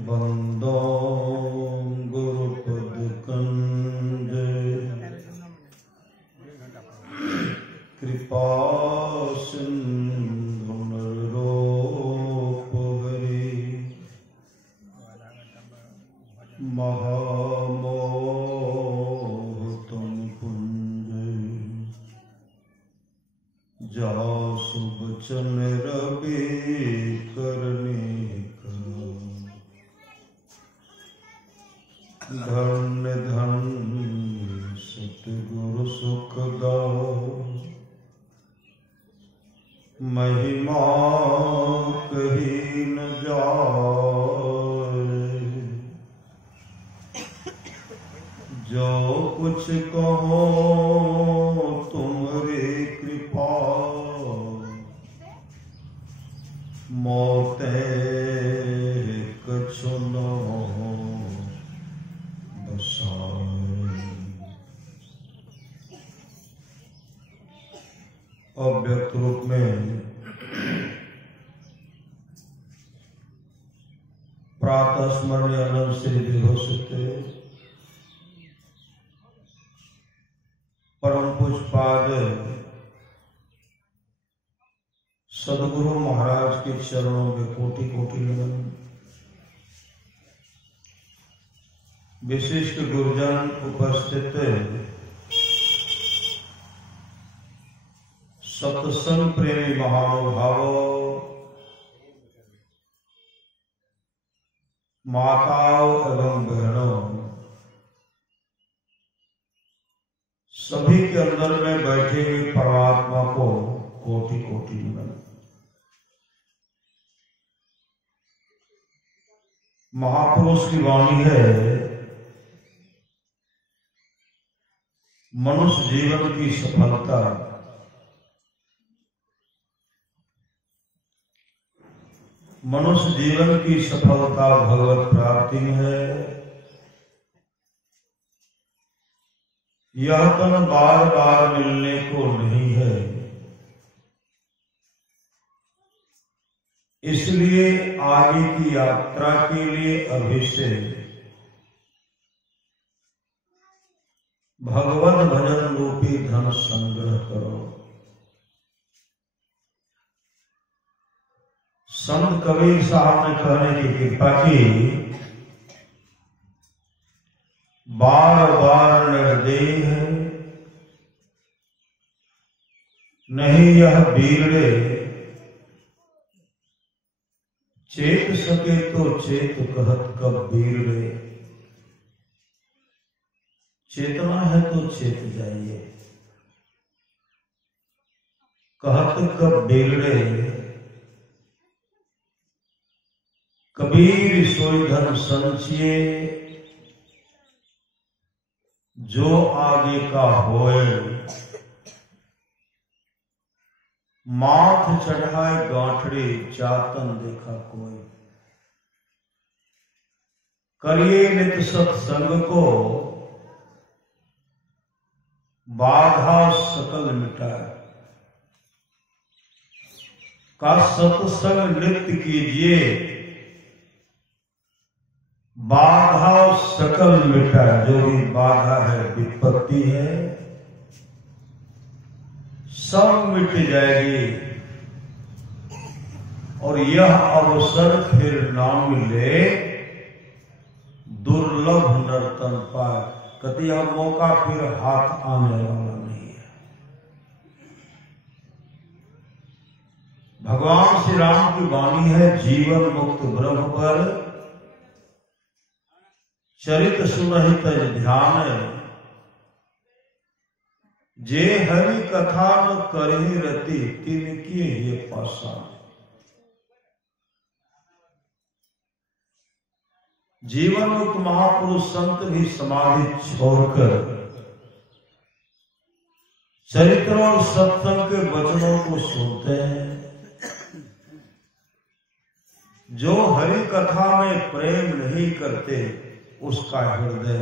बंदो गुरुपद कंज कृपा सिंधु नरोप हरि महामोह तुम कुंज जासु बचन रवि करने धन्य धन्य सतगुरु सुखदाओ महिमा कही न जाए जो कुछ कहो तुम्हारी कृपा मोते कछु न अव्यक्त रूप में प्रातः स्मरणीय अनंत श्री विभूषिते परम पूज्यपाद सदगुरु महाराज के चरणों में कोटि कोटि नमन। विशिष्ट गुरुजन उपस्थित सत्संग प्रेमी महानुभावों, माताओं एवं बहनों, सभी के अंदर में बैठे हुए परमात्मा को कोटि कोटि नमन। महापुरुष की वाणी है, मनुष्य जीवन की सफलता भगवत प्राप्ति में है। यह तन बार बार मिलने को नहीं है, इसलिए आगे की यात्रा के लिए अभी से भगवत भजन रूपी धन संग्रह करो। संत कबीर साहब ने कहने की कृपा की, बार बार निर्देह नहीं यह बीड़े, चेत सके तो चेत कहत कब बीड़े। चेतना है तो चेत जाइए, कहत कब बीड़े। कबीर सोई धन संचिए, जो आगे का होए। माथ चढ़ाए गांठड़ी, चातन देखा कोई। करिए नित सत्संग को, बाधा सकल मिटाए। का सत्संग नित्य कीजिए, बाधा सकल मिटाए। जो भी बाधा है, विपत्ति है, सब मिट जाएगी और यह अवसर फिर ना मिले, दुर्लभ नर्तन पाए। कभी यह मौका फिर हाथ आने वाला नहीं है। भगवान श्री राम की वाणी है, जीवन मुक्त ब्रह्म पर चरित सुनहित ध्यान। जे हरि कथा न करहि रति, तिनके ये पाषाण। जीवन मुक्त महापुरुष संत भी समाधि छोड़कर चरित्र और सत्संग के वचनों को सुनते हैं। जो हरि कथा में प्रेम नहीं करते, उसका हृदय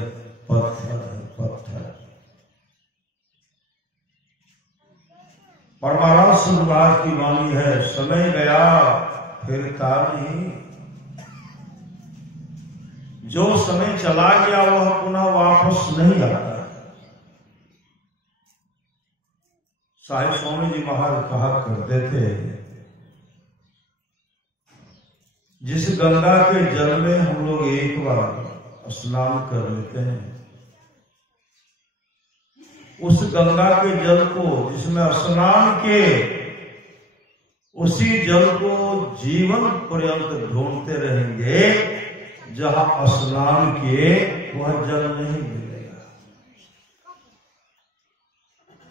पत्थर है, पत्थर। परमारास महाराज की वाणी है, समय गया फिरता नहीं। जो समय चला गया वह पुनः वापस नहीं आता। साहिब स्वामी जी महाराज कहा करते थे, जिस गंगा के जल में हम लोग एक बार स्नान कर लेते हैं, उस गंगा के जल को जिसमें स्नान के, उसी जल को जीवन पर्यंत ढूंढते रहेंगे। जहां स्नान किए वह जल नहीं मिलेगा,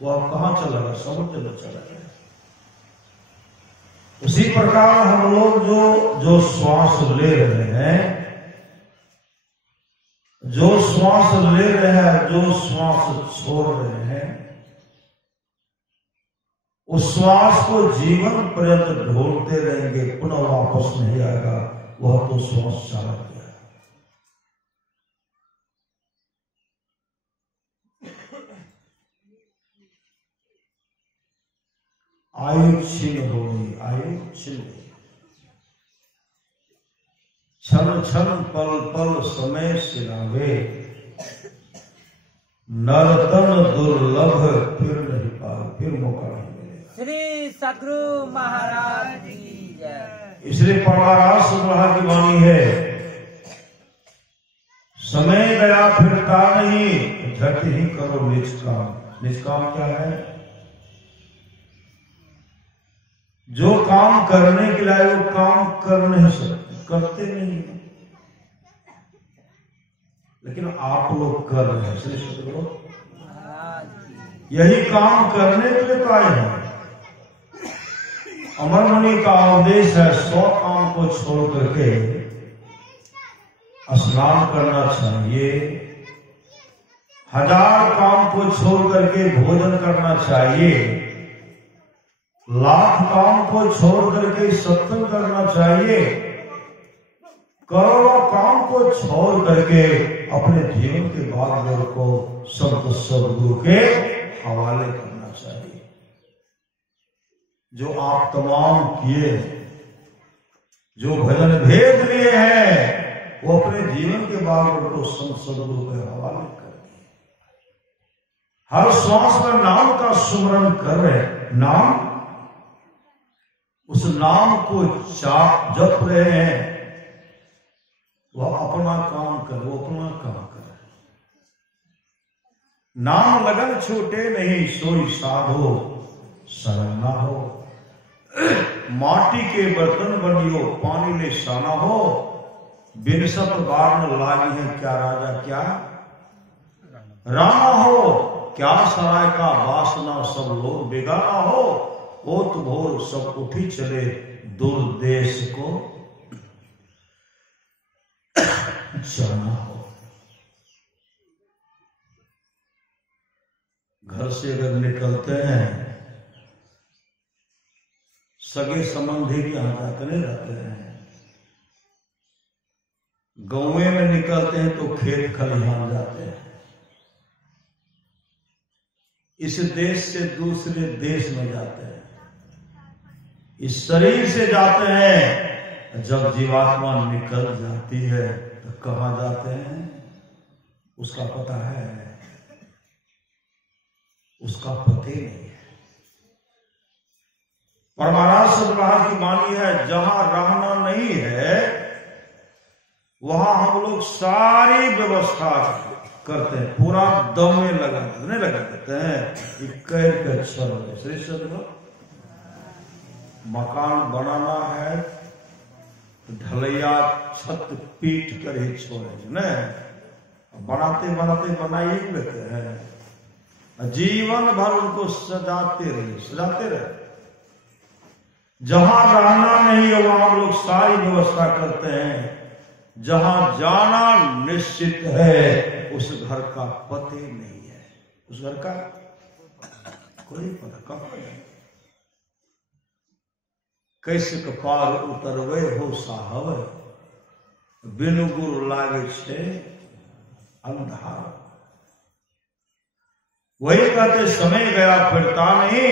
वह कहां चला गया? समुद्र में चला गया। उसी प्रकार हम लोग जो श्वास ले रहे हैं, जो श्वास ले रहे हैं, जो श्वास छोड़ रहे हैं, उस श्वास को जीवन पर्यंत ढूंढते रहेंगे, पुनः वापस नहीं आएगा। वह तो श्वास चला गया। आयु क्षीण हो गई, आयु क्षीण। क्षण क्षण पल पल समय सिरावे, नर्तन दुर्लभ फिर नहीं पाए, फिर मौका नहीं मिलेगा। श्री सद्गुरु महाराज की जय। इसलिए परमारास महाराज की वाणी है, समय गया फिरता नहीं, झट ही करो निष्काम। निष्काम क्या है? जो काम करने के लिए वो काम कर नहीं सकते, करते नहीं, लेकिन आप लोग कर रहे हैं। श्री सद्गुरु यही काम करने के लिए तो आए हैं। अमरमुनि का उपदेश है, 100 काम को छोड़ करके स्नान करना चाहिए, 1000 काम को छोड़ करके भोजन करना चाहिए, 1,00,000 काम को छोड़ करके सत्संग करना चाहिए, करोड़ों काम को छोड़ करके अपने जीवन के भागदौड़ को संत सद्गुरु के हवाले करना चाहिए। जो आप तमाम किए, जो भजन भेद लिए हैं, वो अपने जीवन के भागदौड़ को संत सद्गुरु के हवाले कर दिए। हर श्वास में नाम का सुमरन कर रहे, नाम, उस नाम को जप रहे हैं। वह अपना काम कर, वो अपना काम कर। नाम लगन छूटे नहीं, सोई साधो शरण ना हो। माटी के बर्तन बनियो, पानी ले साना हो। बिनसत बारण लागी है, क्या राजा क्या राना हो। क्या सराय का वासना, सब लोग बेगाना हो। ओत भोर सब उठी चले, दूर देश को जाना हो। घर से अगर निकलते हैं, सगे संबंधी भी यहां जाते नहीं रहते हैं। गांव में निकलते हैं तो खेत खलिहान जाते हैं। इस देश से दूसरे देश में जाते हैं, इस शरीर से जाते हैं। जब जीवात्मा निकल जाती है तो कहां जाते हैं उसका पता है? उसका पता नहीं है। परमारास महाराज की वाणी है, जहां रहना नहीं है वहां हम लोग सारी व्यवस्था करते हैं, पूरा दम में लगा नहीं लगा देते हैं। कैर के अच्छा श्री सद्गुरु मकान बनाना है, ढलैया छत पीट कर ही छोड़े न, बनाते बनाते बनाइए लेते हैं। जीवन भर उनको सजाते रहे। जहां रहना नहीं है वहां हम लोग सारी व्यवस्था करते हैं। जहां जाना निश्चित है उस घर का पता नहीं है, उस घर का कोई पता कहां है। कैसे कपार उतरवे हो साहब, बिनु गुरु लागे छे अंधार। वही कहते समय गया फिरता नहीं,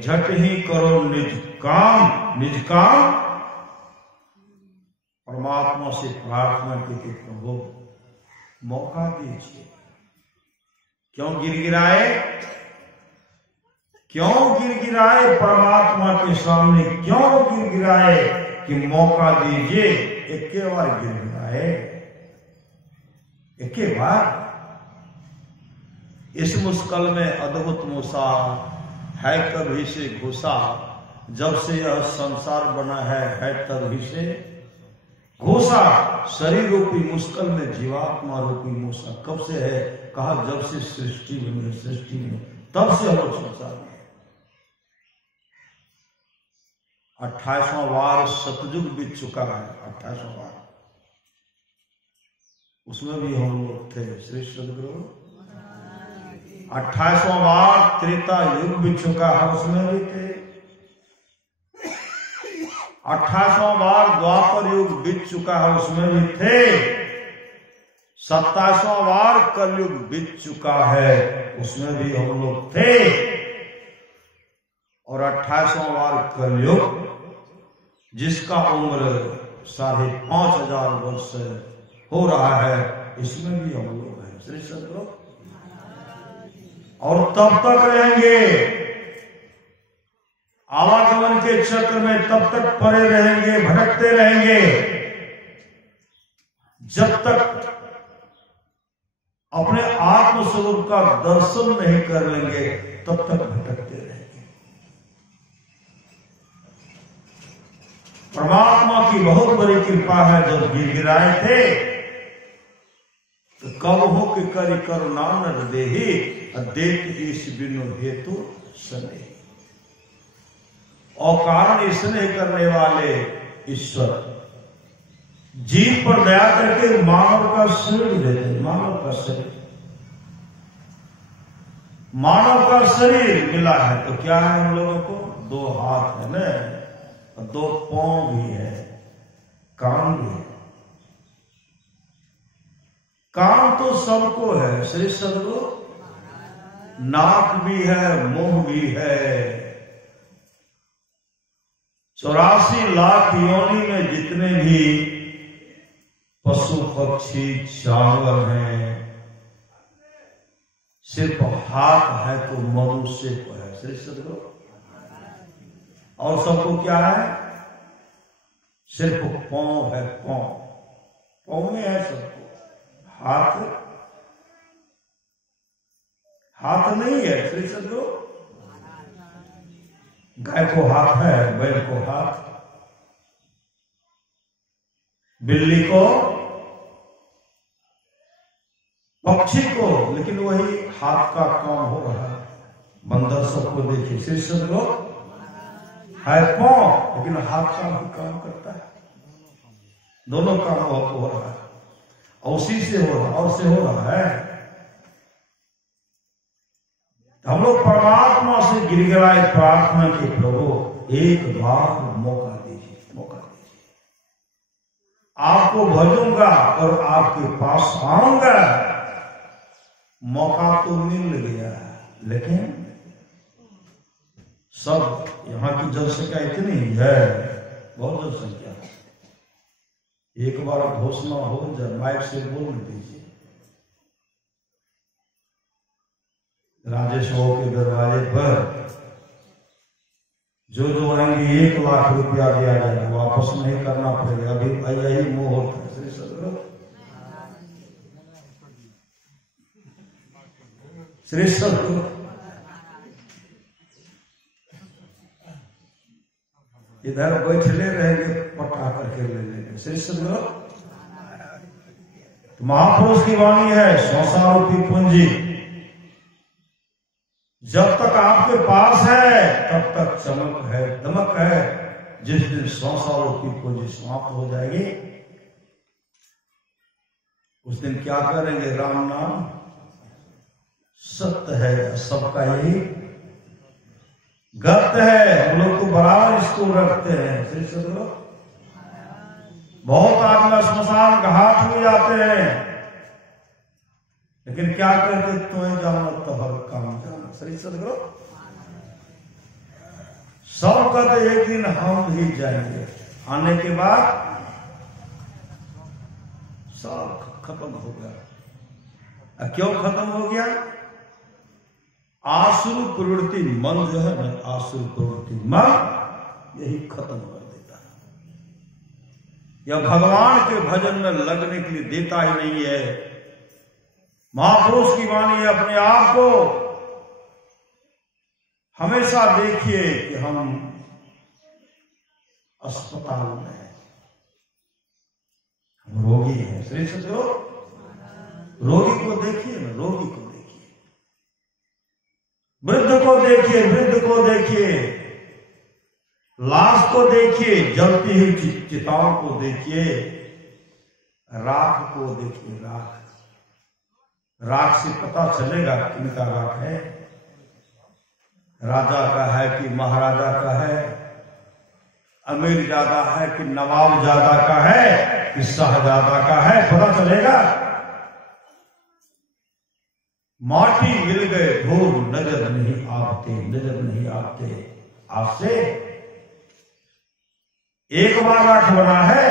झट ही करो निज काम। निज काम परमात्मा से प्रार्थना की कि प्रभु मौका दीजिए। क्यों गिड़गिड़ाए? क्यों गिड़गिड़ाए परमात्मा के सामने? क्यों गिड़गिड़ाए कि मौका दीजिए? एक बार गिड़गिड़ाए, एक बार। इस मुश्किल में अद्भुत मूसा है कभी से घुसा। जब से यह संसार बना है तभी से घुसा। शरीर रूपी मुश्किल में जीवात्मा रूपी मूसा कब से है? कहा जब से सृष्टि बनी, सृष्टि में तब से हम लोग संसार में। 28वां वार सतयुग बीत चुका है। 28वां वार, उसमें भी हम लोग थे। श्री सदगुरु 28वां वार त्रेता युग बीत चुका है, उसमें भी थे। 28वां वार द्वापर युग बीत चुका है, उसमें भी थे। 27वां वार कलयुग बीत चुका है, उसमें भी हम लोग थे। और 28वां वार कलयुग, जिसका उम्र 5,500 वर्ष हो रहा है, इसमें भी हम लोग हैं। श्री सदगुरु और तब तक रहेंगे आवागमन के चक्र में, तब तक पड़े रहेंगे, भटकते रहेंगे, जब तक अपने आत्म स्वरूप का दर्शन नहीं कर लेंगे, तब तक भटकते रहेंगे। परमात्मा की बहुत बड़ी कृपा है। जब गिड़गिड़ाए थे तो कब हो कि करी करुणा न देहि, देख ईश बिनु हेतु स्नेह। और कारण स्नेह करने वाले ईश्वर जीव पर दया करके मानव का शरीर देते। मानव का शरीर, मानव का शरीर मिला है तो क्या है? हम लोगों को 2 हाथ है ना, और 2 पांव भी है, कान भी है। कान तो सबको है। श्री सदगुरु नाक भी है, मुंह भी है। 84 लाख योनि में जितने भी पशु पक्षी जानवर हैं, सिर्फ हाथ है तो मनुष्य को है। श्री सदगुरु और सबको क्या है? सिर्फ पांव है। पांव में है सबको। हाथ नहीं है। श्री सदगुरु गाय को हाथ है, बैल को हाथ, बिल्ली को, पक्षी को, लेकिन वही हाथ का काम हो रहा है। बंदर सबको देखिए, श्री सदगुरु है पांव, लेकिन हाथ का भी काम करता है। दोनों काम हो रहा है, और उसी से हो रहा, और से हो रहा है। हम लोग परमात्मा से गिड़गिड़ाए प्रार्थना के प्रभु एक बार मौका दीजिए, मौका दीजिए। आपको भजूंगा और आपके पास आऊंगा। मौका तो मिल गया, लेकिन सब यहाँ की जनसंख्या इतनी है, बहुत जनसंख्या। एक बार घोषणा हो जाए, माइक से बोल दीजिए। राजेश बाबू के दरवाजे पर जो आएंगे 1 लाख रुपया दिया जाएगा, वापस नहीं करना पड़ेगा। अभी यही मुहूर्त है। श्री सदगुरु श्री सदगुरु इधर बैठले रहेंगे, पटा करके ले लेंगे। श्री सदगुरु तो महापुरुष की वाणी है, संसार रूपी पूंजी जब तक आपके पास है तब तक चमक है, दमक है। जिस दिन 100 सालों की पूंजी समाप्त हो जाएगी, उस दिन क्या करेंगे? राम नाम सत्य है, सबका यही गत है। हम लोग को बराबर इसको रखते हैं। श्री सदगुरु बहुत आदमी श्मशान घाट में जाते हैं, लेकिन क्या करते? तुम्हें जाना तो हर काम जाना। श्री सदगुरु सब कहते एक दिन हम भी जाएंगे, आने के बाद सब खत्म हो गया। क्यों खत्म हो गया? आसुर प्रवृत्ति मन जो है ना, आसुर प्रवृत्ति मन यही खत्म कर देता है। यह भगवान के भजन में लगने के लिए देता ही नहीं है। महापुरुष की वाणी है, अपने आप को हमेशा देखिए कि हम अस्पताल में हैं, हम रोगी हैं। श्री सतगुरु रोगी को देखिए ना, रोगी को देखिए, वृद्ध को देखिए, वृद्ध को देखिए, लाश को देखिए, जलती हुई चिताओं को देखिए, राख को देखिए, राख, राख से पता चलेगा किनका राख है, राजा का है कि महाराजा का है, अमीर ज्यादा है कि नवाब ज्यादा का है कि शाहजादा का है, पता चलेगा। माटी मिल गए धूल नजर नहीं आते, नजर नहीं आते आपसे। एक बार राख बना है,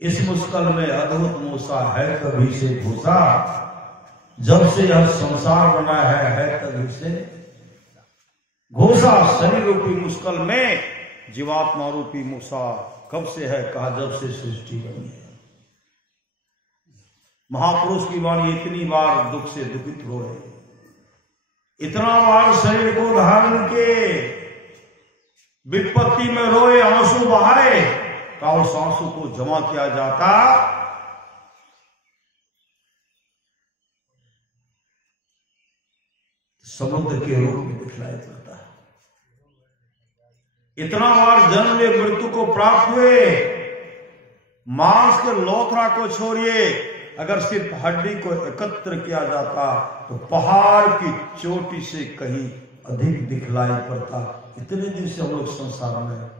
इस मुश्किल में अद्भुत मूसा है कभी से घुसा, जब से यह संसार बना है तभी से घुसा। शरीर रूपी मुश्किल में जीवात्मा रूपी मूसा कब से है? कहा जब से सृष्टि बनी है। महापुरुष की वाणी इतनी बार दुख से दुखित रोए, इतना बार शरीर को धारण के विपत्ति में रोए, आंसू बहाए, का उस आंसू को जमा किया जाता समुद्र के रूप में दिखलाई पड़ता है। इतना बार जन्म ले मृत्यु को प्राप्त हुए, मांस के लोथरा को छोड़िए, अगर सिर्फ हड्डी को एकत्र किया जाता तो पहाड़ की चोटी से कहीं अधिक दिखलाई पड़ता। इतने दिन से हम लोग संसार में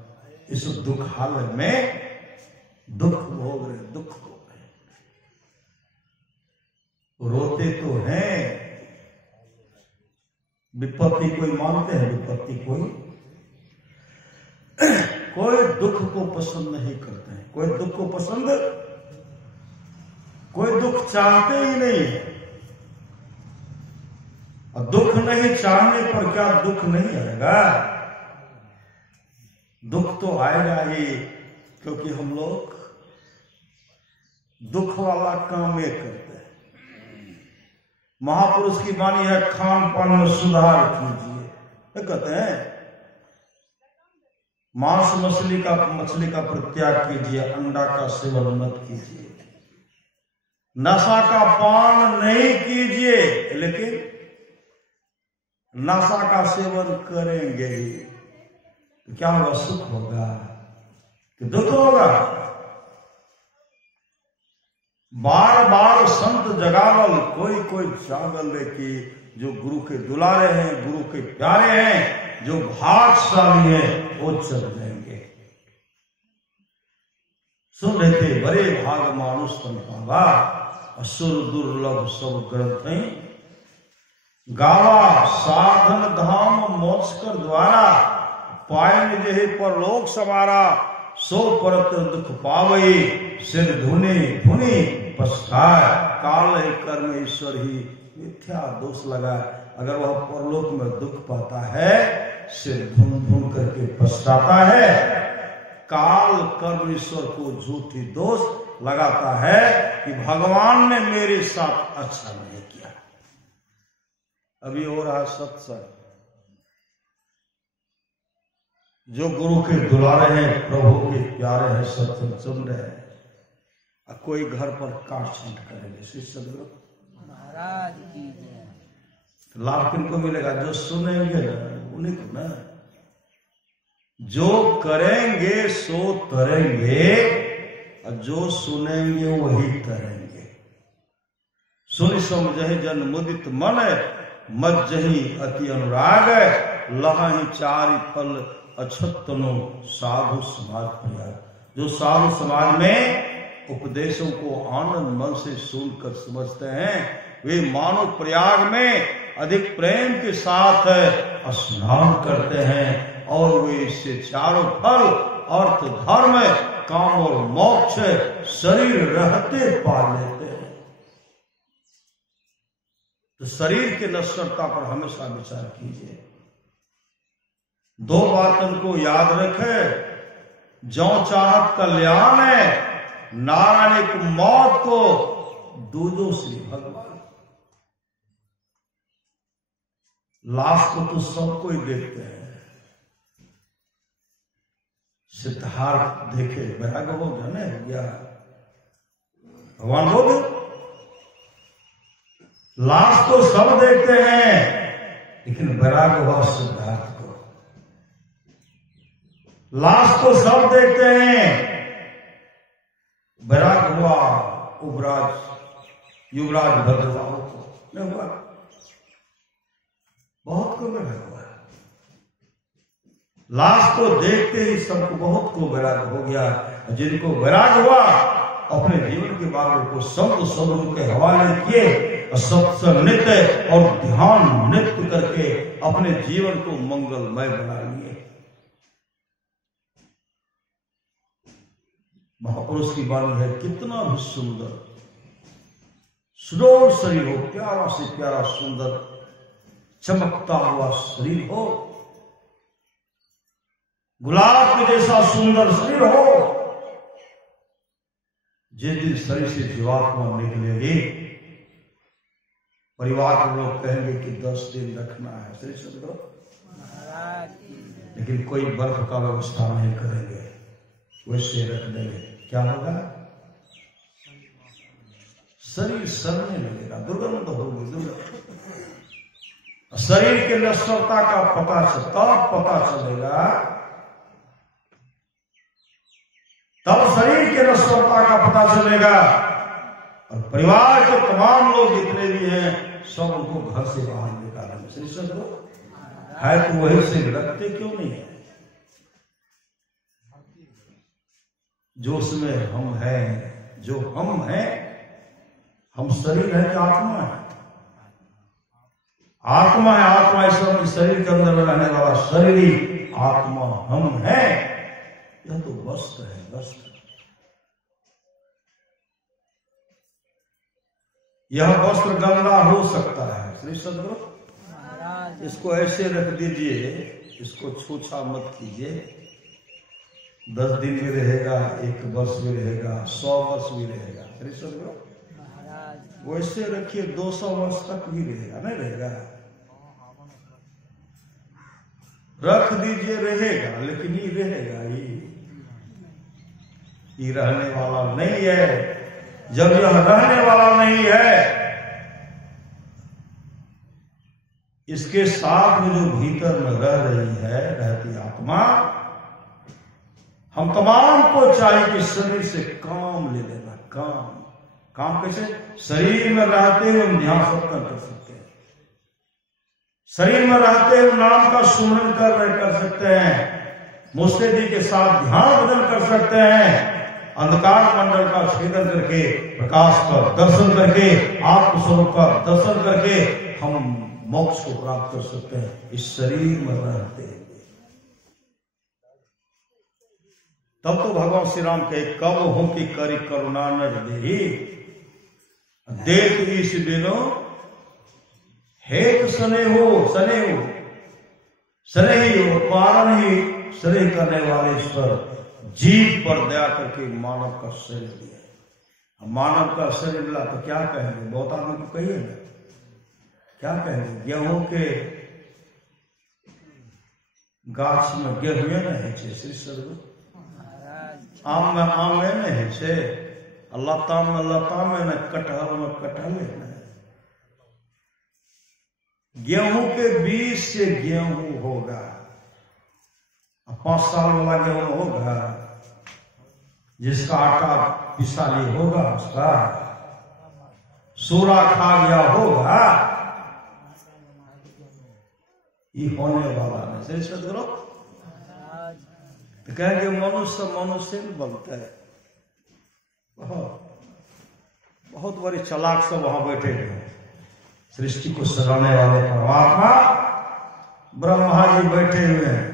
इस दुख हालत में दुख भोग रहे, दुख भोग रहे, रोते तो हैं। विपत्ति कोई मानते हैं, विपत्ति कोई दुख को पसंद नहीं करते हैं, कोई दुख को पसंद, कोई दुख चाहते ही नहीं है। और दुख नहीं चाहने पर क्या दुख नहीं आएगा? दुख तो आएगा ही, क्योंकि हम लोग दुख वाला काम ये करते हैं। महापुरुष की वाणी है, खान पान में सुधार कीजिए। क्या कहते हैं? मांस मछली का परित्याग कीजिए, अंडा का सेवन मत कीजिए, नशा का पान नहीं कीजिए, लेकिन नशा का सेवन करेंगे ही तो क्या होगा? सुख होगा कि दुख होगा? बार बार संत जगावल, कोई कोई जागल कि जो गुरु के दुलारे हैं, गुरु के प्यारे हैं, जो भागशाली हैं, वो चल जाएंगे। सुन रहे थे, बड़े भाग मानुष तन पावा, असुर दुर्लभ सब ग्रंथ गावा, साधन धाम मोक्ष कर द्वारा, पायन जेहि पर लोक सवारा, सो परत दुख पावई, सिर धुने धुनी पछताए, काल कर्म ईश्वर ही मिथ्या दोष लगा। अगर वह परलोक में दुख पाता है, सिर धुन धुन करके पछताता है, काल कर्म ईश्वर को झूठी दोष लगाता है कि भगवान ने मेरे साथ अच्छा नहीं किया। अभी हो रहा सत्संग, जो गुरु के दुलारे हैं, प्रभु के प्यारे हैं, सत्संग सुन रहे हैं, कोई घर पर काट छांट करेंगे। श्री सदगुरु महाराज की लाभ किनको मिलेगा? जो सुनेंगे ना, उन्हीं को ना। जो करेंगे सो तरेंगे, और जो सुनेंगे वही तरेंगे। सुन समझहि जन मुदित मन, मज्जहि अति अनुराग, लहहि चारि फल अछतनो साधु समाज प्रयाग। जो साधु समाज में उपदेशों को आनंद मन से सुनकर समझते हैं, वे मानो प्रयाग में अधिक प्रेम के साथ स्नान करते हैं और वे इससे चारों फल अर्थ धर्म काम और मोक्ष शरीर रहते पा लेते हैं। तो शरीर के नश्वरता पर हमेशा विचार कीजिए। दो बातों को याद रखें, जो चाहत कल्याण है नारायण की मौत को दूजो श्री भगवान। लाश को तो सबको ही देखते हैं। सिद्धार्थ देखे वैराग्य हो गया ना, हो गया भगवान बोध। लाश को सब देखते हैं लेकिन वैराग्य हुआ सिद्धार्थ को। लाश को सब देखते हैं, वैराग्य हुआ युवराज भद्रबाहु को नहीं हुआ। बहुत को वैराग्य हुआ। लाश को देखते ही सबको बहुत को वैराग्य हो गया। जिनको वैराग्य हुआ अपने जीवन के बारे को शब्द स्वरूप के हवाले किए और सत्संग नित्य और ध्यान नित्य करके अपने जीवन को मंगलमय बना लिए। महापुरुष की वाणी है, कितना भी सुंदर सुडोल शरीर हो, प्यारा से प्यारा सुंदर चमकता हुआ शरीर हो, गुलाब के जैसा सुंदर शरीर हो, जिस दिन शरीर से जीवात्मा निकलेगी परिवार के लोग कहेंगे कि 10 दिन रखना है शरीर से, लेकिन कोई बर्फ का व्यवस्था नहीं करेंगे, वैसे रख देंगे। क्या होगा? शरीर सड़ने लगेगा, दुर्गंध होगी, दुर्गंध। शरीर के नश्वरता का पता चलेगा, तब शरीर के नश्वरता का पता चलेगा। और परिवार के तमाम लोग जितने भी हैं सब उनको घर से बाहर निकालेंगे। शरीर से है तो वही से रखते क्यों नहीं है? जो उसमें हम हैं, जो हम हैं, हम शरीर है कि आत्मा है? आत्मा है, आत्मा ईश्वर शरीर के अंदर रहने वाला शरीर आत्मा हम हैं। यह तो वस्त्र है, वस्त्र। यह वस्त्र गंदा हो सकता है श्री सदगुरु, इसको ऐसे रख दीजिए, इसको छूछा मत कीजिए। 10 दिन भी रहेगा, 1 वर्ष भी रहेगा, 100 वर्ष भी रहेगा श्री सदगुरु। वैसे रखिए 200 वर्ष तक भी रहेगा, नहीं रहेगा? रख दीजिए, रहेगा, लेकिन ये रहेगा, ये रहने वाला नहीं है। जब यह रहने वाला नहीं है, इसके साथ में जो भीतर में रह रही है, रहती आत्मा, हम तमाम को चाहिए कि शरीर से काम ले लेना। काम कैसे? शरीर में रहते हुए हम ध्यान सत्संग कर सकते हैं, शरीर में रहते हुए नाम का सुमरन कर सकते हैं, मुस्तैदी के साथ ध्यान भजन कर सकते हैं, अंधकार मंडल का छेदन करके प्रकाश का दर्शन करके आत्मस्वरूप का दर्शन करके हम मोक्ष को प्राप्त कर सकते हैं इस शरीर में रहते हुए। तब तो भगवान श्री राम कहे, कब हो कि करी करुणा नर देहि, देख इस बिनो हेत सने हो कारण ही स्नेह करने वाले ईश्वर जीव पर दया करके मानव का शरीर दिया। मानव का शरीर मिला तो क्या कहेंगे? बहुत आदमी को कहिए ना, क्या कहेंगे? गेहूं के गाछ में गेहूं नहीं है श्री सदगुरु, आम में आम नहीं है, लता में लता में न कटहल में कटहल है। गेहूं के बीज से गेहूं होगा, 5 साल वाला गेहूं होगा, जिसका आटा पिसाली होगा, उसका सूरा खा गया होगा, ये होने वाला नहीं। सही सदगुरु तो कहेंगे मनुष्य बनता है। बहुत बड़े चालाक सब वहां बैठे हैं, सृष्टि को सजाने वाले परमात्मा ब्रह्मा जी बैठे हुए हैं।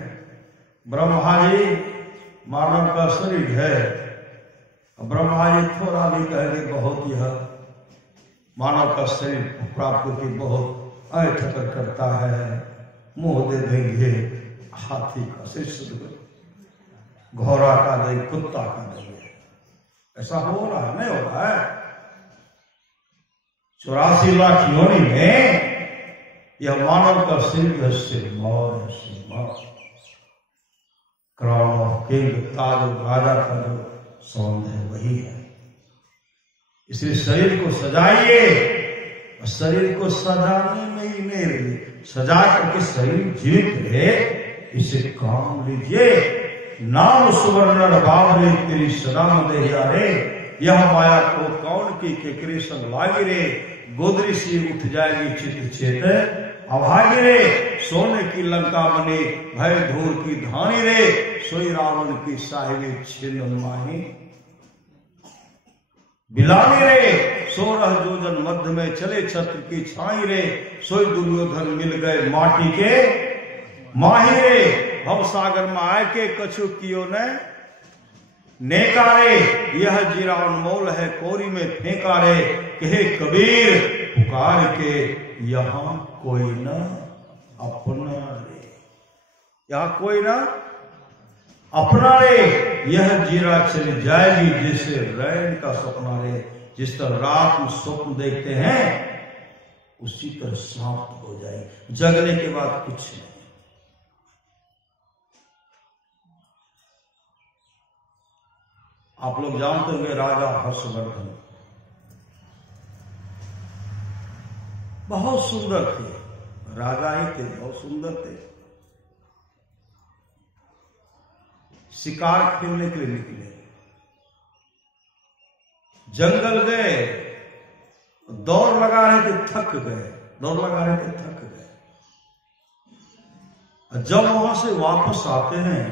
ब्रह्मा जी मानव का शरीर है। ब्रह्मा जी थोड़ा भी कहेंगे बहुत यह मानव का शरीर प्राप्त की बहुत ऐठ करता है, मुंह दे देंगे हाथी का शिष्य, घोड़ा का देंगे, कुत्ता का देंगे। ऐसा हो रहा है? नहीं हो रहा है। 84 लाख योनि में यह मानव का शरीर है, सिरमौर क्राउन ऑफ किंग, ताज राजा का जो सौंदर्य वही है। इसलिए शरीर को सजाइए, शरीर को सजाने में ही नहीं रही, सजा करके शरीर जीवित रहे, इसे काम लीजिए। नाम सुवर्ण बाबरे तेरी सदा मदेहिया रे, यह माया को कौन की केकरे संग लागी रे, गोदरी सी उठ जाएगी चित्र चेत अभागी रे, सोने की लंका बने भय धूर की धानी रे, सोई रावण की साहिबी छिन्न माही बिलानी रे, 16 जोजन मध्य में चले छत्र की छाई रे, सोई दुर्योधन मिल गए माटी के माही रे, भव सागर में आए के कछु कियो ने नेकारे, यह जीरा अनमोल है कोरी में फेंकारे, कहे कबीर पुकार के यहाँ कोई न अपना रे, यहाँ कोई न अपना रे, यह जीरा चली जाएगी जैसे रैन का सपना रे, जिस तरह रात में स्वप्न देखते हैं उसी तरह समाप्त हो जाएगी, जगने के बाद कुछ नहीं। आप लोग जानते होंगे राजा हर्षवर्धन बहुत सुंदर थे, राजा ही थे, बहुत सुंदर थे। शिकार खेलने के लिए निकले, जंगल गए, दौड़ लगा रहे थे, थक गए, दौड़ लगा रहे थे, थक गए। जब वहां से वापस आते हैं,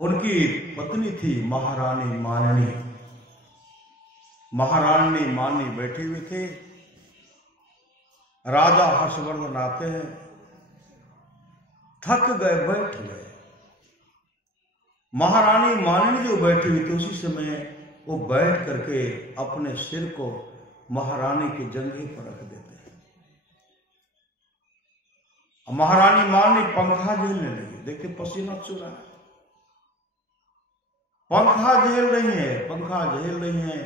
उनकी पत्नी थी महारानी माननी, महारानी माननी बैठे हुए थे। राजा हर्षवर्धन आते हैं, थक गए, बैठ गए। महारानी माननी जो बैठी हुई थी उसी समय वो बैठ करके अपने सिर को महारानी के जंघे पर रख देते हैं। महारानी माननी पंखा झेलने लगी, देखिए पसीना चुरा है, पंखा झेल रही है, पंखा झेल रही है।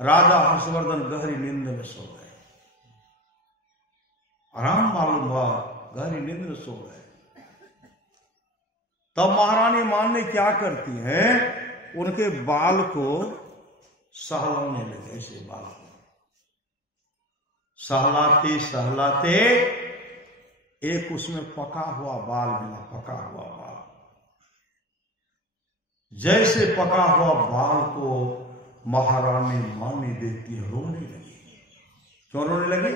राजा हर्षवर्धन गहरी नींद में सो गए, आराम मालूम हुआ, गहरी नींद में सो गए। तब महारानी माननी क्या करती हैं, उनके बाल को सहलाने लगे, ऐसे बाल को सहलाते सहलाते एक उसमें पका हुआ बाल मिला, पका हुआ बाल। जैसे पका हुआ बाल को महारानी माननी देखती है, रोने लगी। क्यों रोने लगी?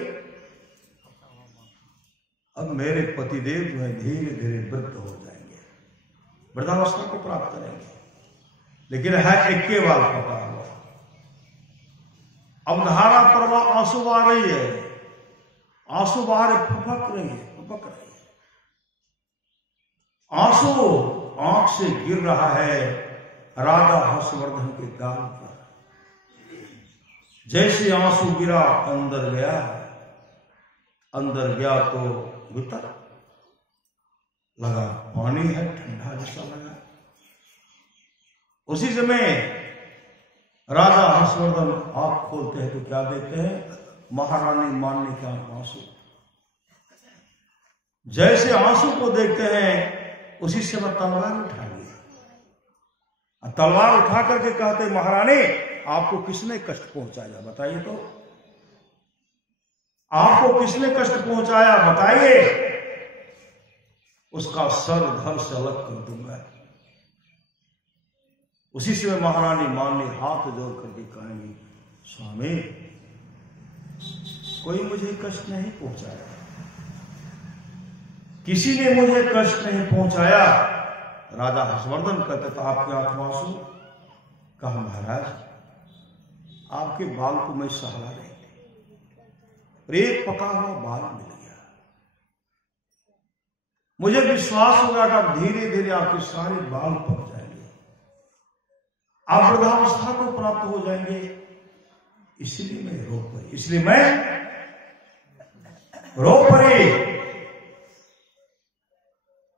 अब मेरे पतिदेव जो है धीरे धीरे वृद्ध हो जाएंगे, वृद्धावस्था को प्राप्त करेंगे, लेकिन है इक्के बाल पका हुआ। अब धारा प्रवाह आंसू आ रही है, आंसू बाहर फपक रही है, फपक रही है, आंसू आंख से गिर रहा है राजा हर्षवर्धन के गाल पर। जैसे आंसू गिरा अंदर गया, अंदर गया तो भीतर लगा पानी है, ठंडा जैसा लगा। उसी समय राजा हर्षवर्धन आंख खोलते हैं तो क्या देखते हैं, महारानी माननी के आंख आंसू। जैसे आंसू को देखते हैं उसी समय तलवार उठा लिया, तलवार उठा करके कहते महारानी आपको किसने कष्ट पहुंचाया बताइए तो, आपको किसने कष्ट पहुंचाया बताइए, उसका सर धड़ से अलग कर दूंगा। उसी समय महारानी माननी हाथ जोड़ करके कहेंगी, स्वामी कोई मुझे कष्ट नहीं पहुंचाया, किसी ने मुझे कष्ट नहीं पहुंचाया। राजा हर्षवर्धन कहते तो आपके आंख में आंसू? कहा महाराज आपके बाल को मैं सहला रही थी और एक पका हुआ बाल मिल गया, मुझे विश्वास होगा कि आप धीरे धीरे आपके सारे बाल पक जाएंगे, आप वृद्धावस्था को प्राप्त हो जाएंगे। इसलिए मैं रो पड़ी, इसलिए मैं रो पड़ी।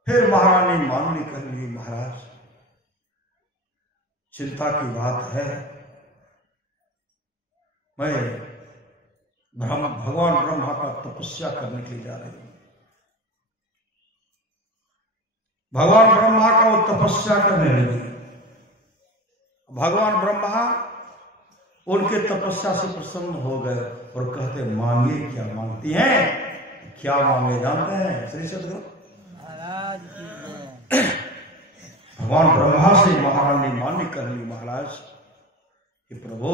फिर महारानी माननी कर ली, महाराज चिंता की बात है, मैं भगवान ब्रह्मा का तपस्या करने के लिए जा रही हूं। भगवान ब्रह्मा का वो तपस्या करने लगे। भगवान ब्रह्मा उनके तपस्या से प्रसन्न हो गए और कहते मांगे, क्या मांगती हैं, क्या मांगे जानते हैं श्री सद्गुरु महाराज की जय। भगवान ब्रह्मा से महारानी मान्य कर ली, महाराज कि प्रभु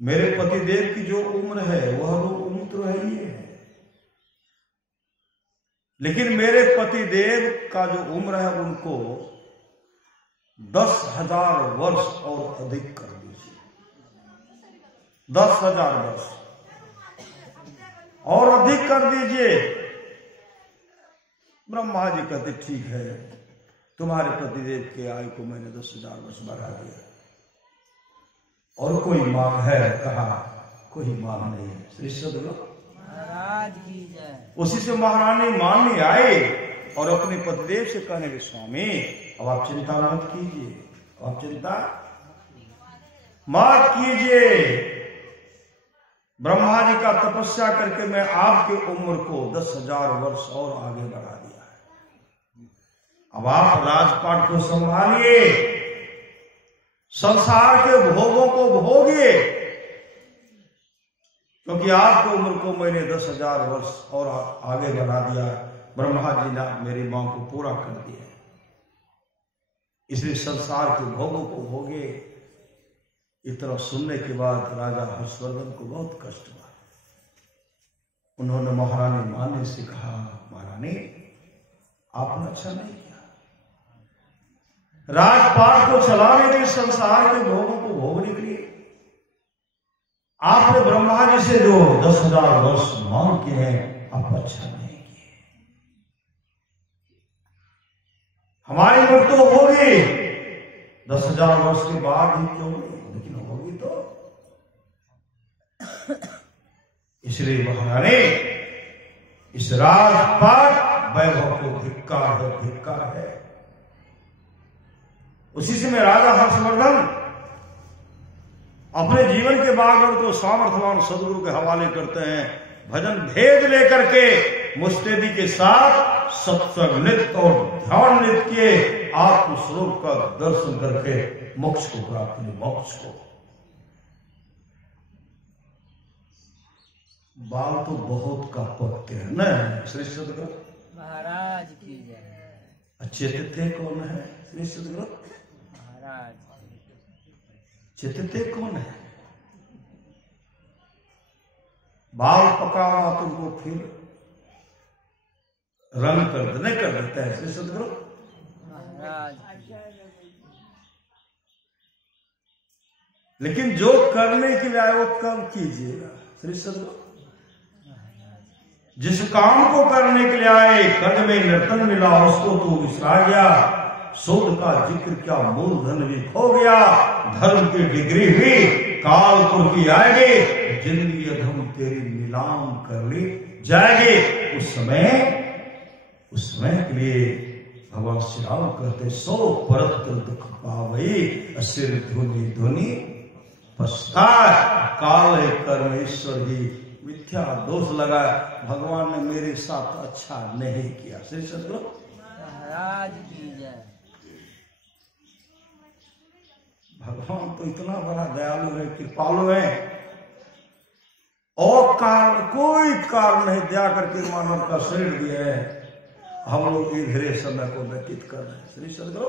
मेरे पतिदेव की जो उम्र है वह उम्र तो है ही है, लेकिन मेरे पतिदेव का जो उम्र है उनको 10,000 वर्ष और अधिक कर दीजिए। 10,000 वर्ष और अधिक कर दीजिए। ब्रह्मा जी कहते ठीक है, तुम्हारे पतिदेव के आयु को मैंने 10,000 वर्ष बढ़ा दिया। और कोई मांग है? कहा कोई मांग नहीं है। श्री सद्गुरु महाराज की जय। उसी से महारानी माननी आए और अपने पतिदेव से कहने के स्वामी अब आप चिंता मत कीजिए, आप चिंता मत कीजिए, ब्रह्मा जी का तपस्या करके मैं आपकी उम्र को 10,000 वर्ष और आगे बढ़ा दिया है। अब आप राजपाट को संभालिए, संसार के भोगों को भोगिए, क्योंकि आपकी उम्र को मैंने 10,000 वर्ष और आगे बढ़ा दिया। ब्रह्मा जी ने मेरी मांग को पूरा कर दिया, इसलिए संसार के भोगों को भोगे। इतना सुनने के बाद राजा हर्षवर्धन को बहुत कष्ट हुआ। उन्होंने महारानी मान्य से कहा, महारानी आपने अच्छा नहीं किया, राजपाट को चलाने के लिए, संसार के भोगों को भोगने के लिए आपने ब्रह्मा जी से जो 10,000 वर्ष मांग के हैं आप अच्छा नहीं किए। हमारी मृत्यु होगी 10,000 वर्ष के बाद ही क्यों नहीं, लेकिन होगी तो। इसलिए महारानी इस राजपाट वैभव को धिक्कार है, धिक्कार है। उसी से में राजा हर्षवर्धन अपने जीवन के बागडोर को सामर्थ्यवान सदगुरु के हवाले करते हैं। भजन भेद लेकर के मुस्तैदी के साथ सत्संग नृत्य और ध्यान नृत्य के आत्मस्वरूप का दर्शन करके मोक्ष को प्राप्त करें, मोक्ष को। बाल तो बहुत का पकते हैं न श्री सद्गुरु महाराज की जय। अच्छे तिथे कौन है श्री सद्गुरु महाराज चित्ते कौन है? बाल पका हुआ तुमको फिर रंग कर देने कर देता है श्री सद्गुरु महाराज। लेकिन जो करने के लिए आए वो कब कीजिएगा श्री सद्गुरु। जिस काम को करने के लिए आए कद में नर्तन मिला उसको तो विसरा गया। शोध का जिक्र क्या मूलधन भी खो गया। धर्म की डिग्री हुई कालपुर की आएगी। जिंदगी अधम तेरी नीलाम कर ली जाएगी। उस समय के लिए भगवान श्री राम कहते सो परत दुख पावई असिर धुनि धुनि पछताए। काल कर्मेश्वर जी मिथ्या दोष लगाया। भगवान ने मेरे साथ अच्छा नहीं किया श्री सद्गुरु महाराज की जय। भगवान तो इतना बड़ा दयालु है, कृपालु है, और कारण कोई कारण नहीं दया करके मानव का शरीर दिया है। हम लोग इधरे समय को व्यतीत कर रहे हैं श्री सद्गुरु।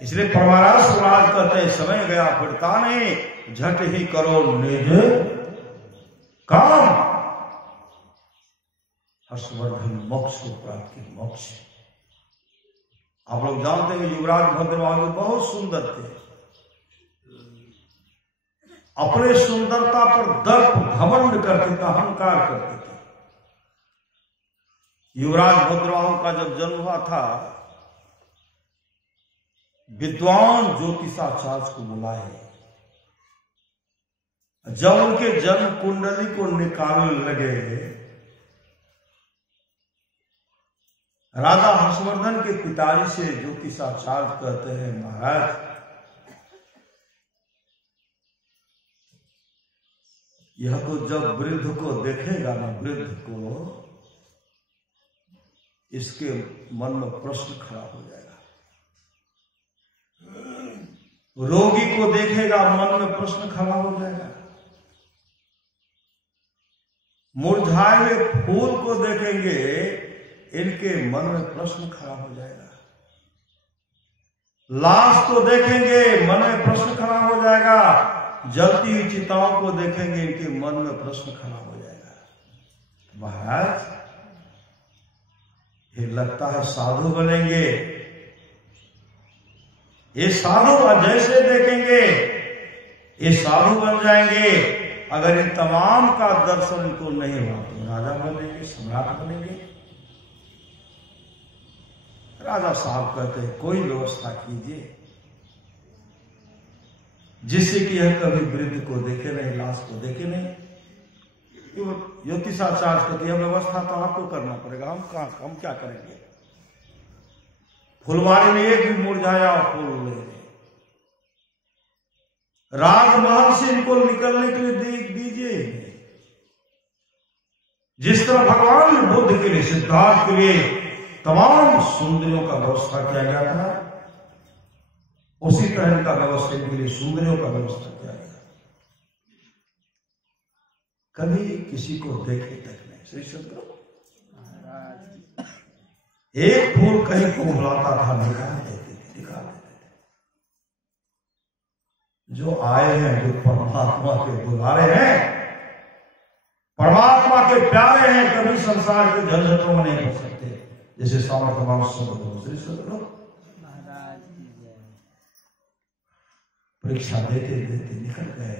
इसलिए परमारास राज कहते हैं समय गया फिरता नहीं, झट ही करो निज काम। हर्षवर्धन मोक्ष को प्राप्त की मोक्ष। आप लोग जानते हैं युवराज भद्रवाह बहुत सुंदर थे। अपने सुंदरता पर दर्प घमंड करते थे, अहंकार करते थे। युवराज भद्रवाहु का जब जन्म हुआ था, विद्वान ज्योतिषाचार्य को बुलाए। जब उनके जन्म कुंडली को निकालने लगे, राजा हर्षवर्धन के पिताजी से ज्योतिषाचार्य कहते हैं, महाराज यह तो जब वृद्ध को देखेगा ना, वृद्ध को, इसके मन में प्रश्न खड़ा हो जाएगा। रोगी को देखेगा, मन में प्रश्न खड़ा हो जाएगा। मुरझाए हुए फूल को देखेंगे, इनके मन में प्रश्न खड़ा हो जाएगा। लाश को देखेंगे, मन में प्रश्न खड़ा हो जाएगा। जलती हुई चिताओं को देखेंगे, इनके मन में प्रश्न खड़ा हो जाएगा। महाराज ये लगता है साधु बनेंगे। ये साधु जैसे देखेंगे ये साधु बन जाएंगे। अगर इन तमाम का दर्शन इनको नहीं हुआ तो राजा बनेंगे, सम्राट बनेंगे। राजा साहब कहते हैं कोई व्यवस्था कीजिए जिससे कि यह कभी वृद्ध को देखे नहीं, लाश को देखे नहीं। ज्योतिषाचार्य कहते हैं व्यवस्था तो आपको करना पड़ेगा, हम क्या करेंगे। फुलवारी में एक भी मुरझाया फूल ले, राजमहल से इनको निकलने के लिए दीजिए। जिस तरह भगवान बुद्ध के लिए, सिद्धार्थ के लिए तमाम सुंदरियों का व्यवस्था किया गया था, उसी तरह इनका व्यवस्था के लिए सुंदरियों का व्यवस्था किया गया। कभी किसी को देखे तक नहीं। श्री सदगुरु एक फूल कहीं को बुलाता था, निकाल देते थे। जो आए हैं, जो परमात्मा के बुलारे हैं, परमात्मा के प्यारे हैं, कभी संसार के झंझटों में नहीं हो सकते। जैसे सामर्थ्यवान सदगुरु श्री सदगुरु परीक्षा देते देते निकल गए।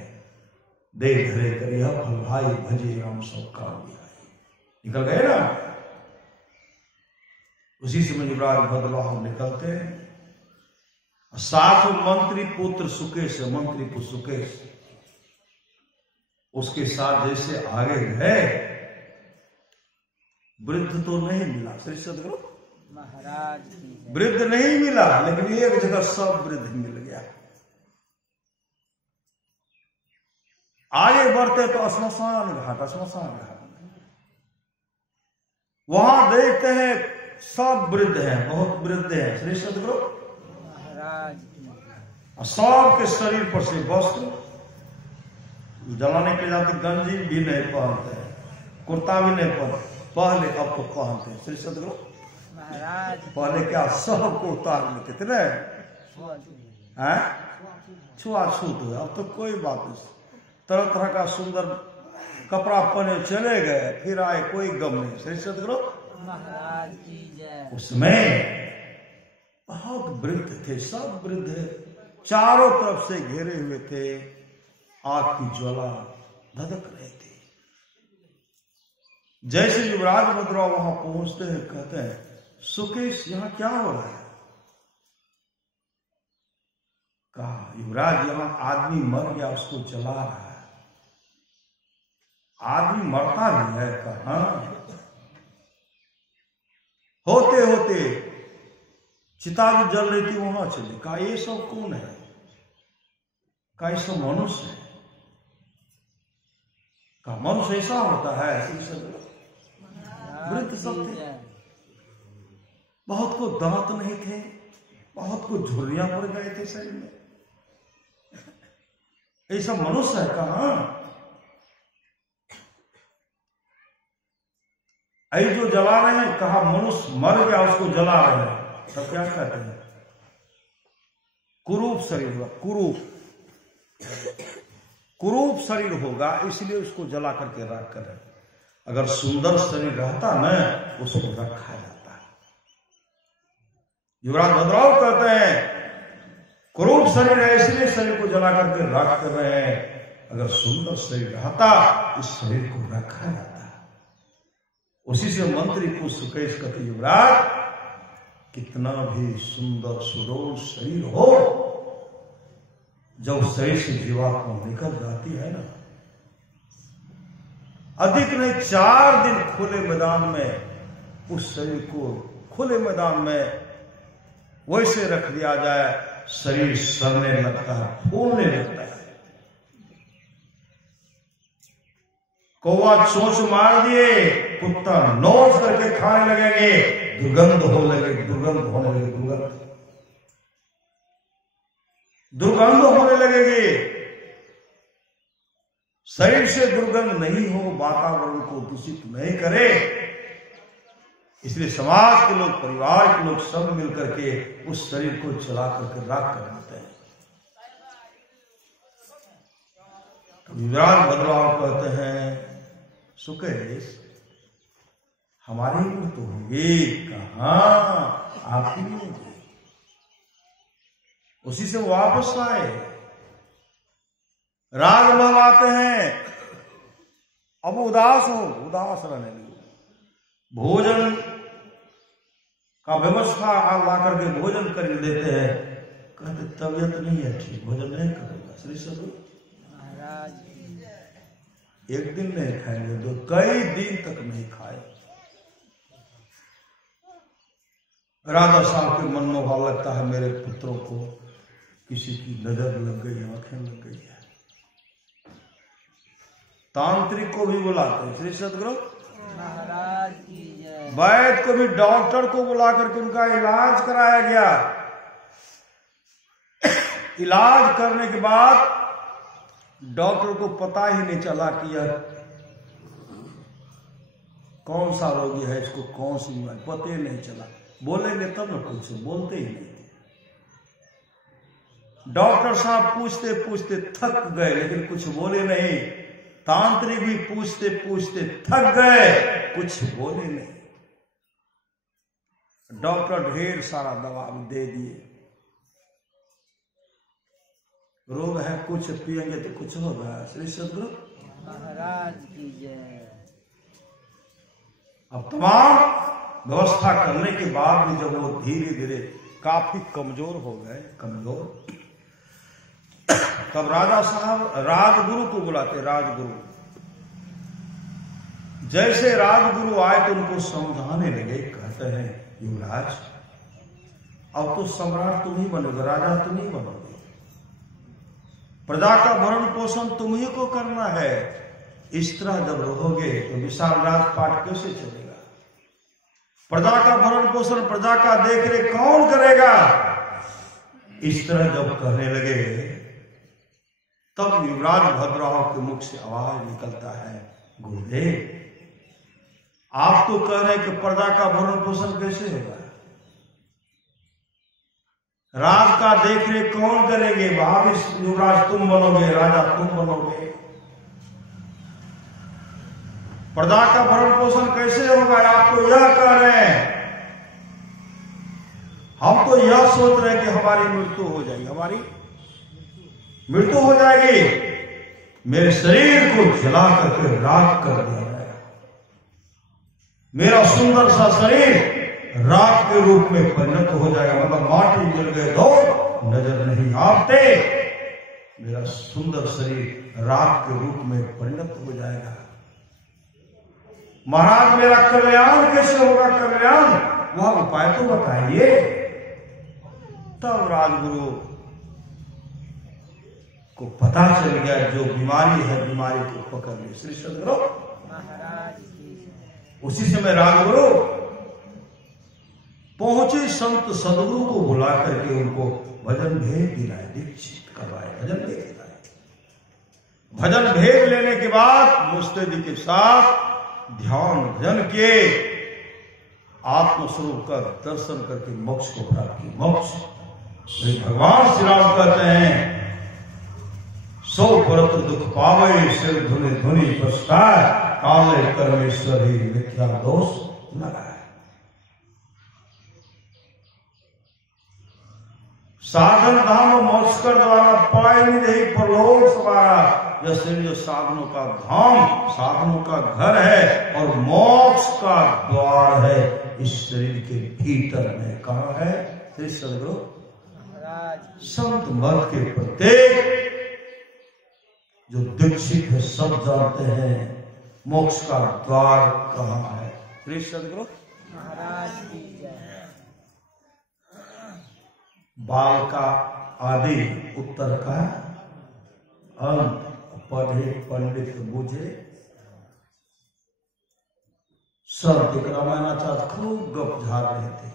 दे धरे कर यह फल भाई, भजे राम सब काम निकल गए ना। उसी समय युवराज भद्रवाहु निकलते हैं, साथ मंत्री पुत्र सुकेश, मंत्री पुत्र सुकेश उसके साथ जैसे आगे गए, वृद्ध तो नहीं मिला। श्री सदगुरु महाराज वृद्ध नहीं मिला, लेकिन एक जगह सब वृद्ध मिल गया। आगे बढ़ते तो श्मशान घाट, वहां देखते हैं सब वृद्ध हैं, बहुत वृद्ध हैं। श्री सदगुरु महाराज सब के शरीर पर से वस्त्र जलाने के जाते, गंजी भी नहीं पहनते, कुर्ता भी नहीं पहनते। पहले अब तो पहनते हैं। श्री सदगुरु महाराज पहले क्या सबको उतार लेते थे ना, छुआछूत हुआ। अब तो कोई बात नहीं, तरह तरह का सुंदर कपड़ा पहने चले गए, फिर आए, कोई गम नहीं। श्री सदगुरु महाराज की जय। उसमें बहुत वृद्ध थे, सब वृद्ध चारों तरफ से घेरे हुए थे, आग की ज्वाला धधक रहे थे। जैसे युवराज भद्रवाहु वहां पहुंचते हैं, कहते हैं सुकेश यहां क्या हो रहा है। कहा युवराज यहां आदमी मर गया, उसको जला रहा है। आदमी मरता भी है। कहा होते होते चिता जो जल रही थी वहां चले। कहा ये सब कौन है। कहा ये सब मनुष्य है। कहा मनुष्य ऐसा होता है। वृद्ध सब थे, बहुत को दांत नहीं थे, बहुत को झुर्रियां पड़ गए थे शरीर में। ये सब मनुष्य है। कहा ऐ जो जला रहे हैं, कहा मनुष्य मर गया उसको जला रहे हैं। तब क्या कहते हैं कुरूप शरीर होगा, कुरूप शरीर होगा, इसलिए उसको जला करके राख कर। अगर सुंदर शरीर रहता न, उसको रखा जाता है। युवराज भद्रवाहु कहते हैं कुरूप शरीर है, इसलिए शरीर को जला करके राख कर रहे हैं। अगर सुंदर शरीर रहता, इस शरीर को रखा जाता। उसी से मंत्री पूछ सुकेश कहते युवराज, कितना भी सुंदर सुडोल शरीर हो, जब शरीर से जीवात्मा निकल जाती है ना, अधिक नहीं 4 दिन खुले मैदान में उस शरीर को खुले मैदान में वैसे रख दिया जाए, शरीर सड़ने लगता है, फूलने लगता है। कौवा चोंच मार दिए, कुत्ता नोच करके खाने लगेंगे, दुर्गंध होने लगे, दुर्गंध होने लगेगी। शरीर से दुर्गंध नहीं हो, वातावरण को दूषित नहीं करे, इसलिए समाज के लोग, परिवार के लोग सब मिलकर के उस शरीर को जला करके राख कर देते हैं। युवराज बदलाव कहते हैं, सुकेश हमारी मृत्यु होगी, कहां आपकी नहीं होगी। उसी से वापस आए, राजमहल आते हैं, अब उदास रहने लगे। भोजन का व्यवस्था ला करके भोजन कर देते हैं, कहते तबियत नहीं है ठीक, भोजन नहीं करेगा। श्री सदगुरु महाराज एक दिन नहीं खाएंगे, तो कई दिन तक नहीं खाए। राजा साहब के मन में भाव लगता है, मेरे पुत्रों को किसी की नजर लग गई, आंखें लग गई है। तांत्रिक को भी बुलाते हैं, श्री सदगुरु महाराज की जय। वैद्य को भी, डॉक्टर को बुला करके उनका इलाज कराया गया। इलाज करने के बाद डॉक्टर को पता ही नहीं चला कि यह कौन सा रोगी है, इसको कौन सी बीमारी, पता ही नहीं चला। बोलेंगे तब न कुछ, बोलते ही नहीं। डॉक्टर साहब पूछते पूछते थक गए, लेकिन कुछ बोले नहीं। तांत्रिक भी पूछते पूछते थक गए, कुछ बोले नहीं। डॉक्टर ढेर सारा दवा दे दिए, रोग है कुछ, पिएंगे तो कुछ होगा। श्री सदगुरु महाराज की जय। अब तमाम व्यवस्था करने के बाद भी जब वो धीरे धीरे काफी कमजोर हो गए, तब राजा साहब राजगुरु को बुलाते। राजगुरु जैसे राजगुरु आए तो उनको समझाने लगे, कहते हैं युवराज अब तो सम्राट तुम ही बनोगे, राजा तुम ही बनोगे, प्रजा का भरण पोषण तुम ही को करना है। इस तरह जब रहोगे तो विशाल राजपाट कैसे चलेगा? प्रजा का भरण पोषण, प्रजा का देखरेख कौन करेगा? इस तरह जब कहने लगे तब युवराज भद्रराव के मुख से आवाज निकलता है, गुरुदेव आप तो कह रहे हैं कि प्रजा का भरण पोषण कैसे होगा, राज का देखरेख कौन करेंगे? युवराज तुम बनोगे, राजा तुम बनोगे, प्रजा का भरण पोषण कैसे होगा? आप तो यह कह रहे हैं, हम तो यह सोच रहे हैं कि हमारी मृत्यु हो जाएगी, हमारी मृत्यु हो जाएगी, मेरे शरीर को जला करके राख कर दिया जाएगा, मेरा सुंदर सा शरीर राख के रूप में परिणत हो जाएगा, मतलब माटी जल गए तो नजर नहीं आते, मेरा सुंदर शरीर राख के रूप में परिणत हो जाएगा। महाराज मेरा कल्याण कैसे होगा? कल्याण वह उपाय तो बताइए। तब राजगुरु को पता चल गया जो बीमारी है, बीमारी को पकड़ ली। श्री सदगुरु महाराज की। उसी समय राजगुरु पहुंचे, संत सदगुरु को बुला करके उनको भजन भेद दिलाए, दीक्षित करवाए, भजन भेद दिलाए। भजन भेद लेने के बाद मुस्तैदी के साथ ध्यान भजन किए, आत्मस्वरूप का दर्शन करके मोक्ष को प्राप्त की। मोक्ष भगवान श्री राम कहते हैं, सो परत्र दुख पावे, सिर धुनि धुनि पछताए, काले कर्मेश्वरी मिथ्या दोष लगाए। साधन धाम मोक्ष कर द्वारा पाए निधि परलोक सवारा, यह शरीर जो साधनों का धाम, साधनों का घर है और मोक्ष का द्वार है, इस शरीर के भीतर में कहा है श्री सदगुरु महाराज संत मत के प्रत्येक जो दीक्षित है सब जानते हैं मोक्ष का द्वार कहाँ है। श्री सदगुरु महाराज की जय। बाल का आदि उत्तर का अंत, पढ़े पंडित बुझे सब। एक रामायणाचार्य खूब गप झाड़ रहे थे,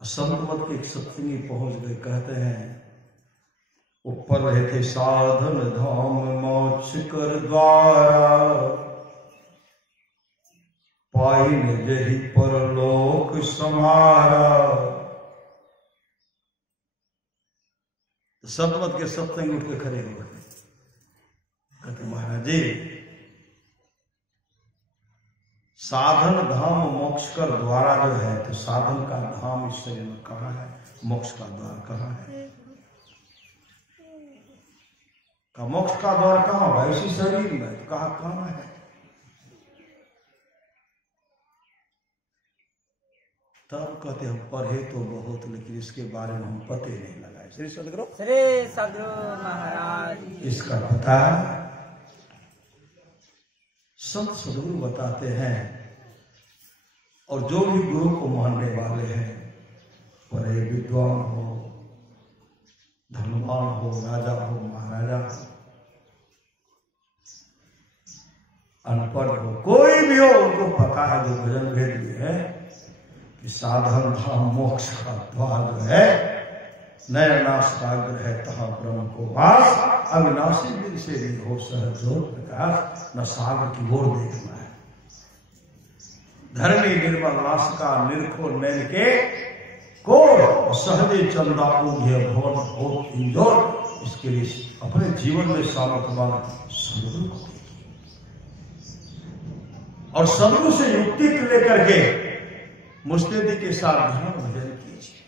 संत मत के एक सत्संगी पहुंच गए, कहते हैं ऊपर रहे थे साधन धाम मोक्ष कर द्वारा, पाई ने जही परलोक समारा। संत मत के सत्संगी उठ के खड़े हो गए, कहते महाराज जी साधन धाम मोक्ष कर द्वारा जो है, तो साधन का धाम इस शरीर में कहाँ है, मोक्ष का द्वार कहाँ है? का मोक्ष का द्वार कहाँ होगा? इसी शरीर में। तो कहाँ है? तब कहते हम पढ़े तो बहुत, लेकिन इसके बारे में हम पते नहीं लगाए। श्री सदगुरु महाराज इसका पता संत सदगुरु बताते हैं। और जो भी गुरु को मानने वाले हैं, बड़े विद्वान हो, धनवान हो, राजा हो, महाराजा हो, अनपढ़ हो, कोई भी हो, उनको पता है जो भजन भेद भी है कि साधन धाम मोक्ष का द्वार जो है, नय नाशाग्र है तहा ब्रह्म को वास, अविनाशी दिन से भी हो सहजोर प्रकाश, न सागर की ओर देखना है। धरणी निर्मल नासिका निरखो नैन के को सहजे चंदा उग्य भवन हो इंजोर। इसके लिए अपने जीवन में सामर्थ्यवान सदगुरु को और सदगुरु से युक्ति लेकर के मुस्तैदी के साथ ध्यान भजन कीजिए।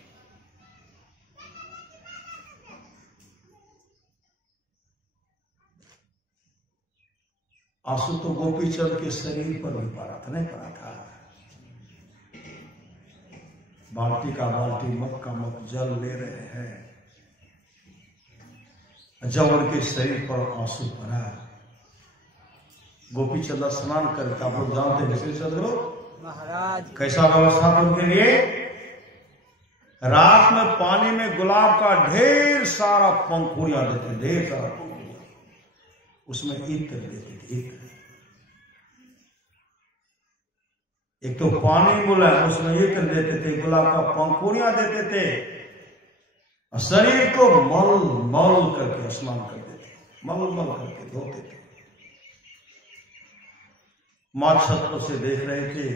आंसू तो गोपी चंद के शरीर पर भी पड़ा था, नहीं पड़ा था? बाल्टी का बाल्टी मग का मग जल ले रहे हैं, जब उनके शरीर पर आंसू पड़ा, गोपी चंद स्नान करके, आप लोग जानते हैं श्री सदगुरु महाराज कैसा व्यवस्था था उनके लिए। रात में पानी में गुलाब का ढेर सारा पंखुड़ियां देते, ढेर सारा पंखुड़ियां, उसमें इत्र देते थे। इत्र एक तो पानी बोला, उसमें इत्र देते थे, गुलाब का पंखुड़ियां देते थे, और शरीर को मल मल करके स्नान करते थे, मल मल करके धोते थे। मां छत्र से देख रहे थे,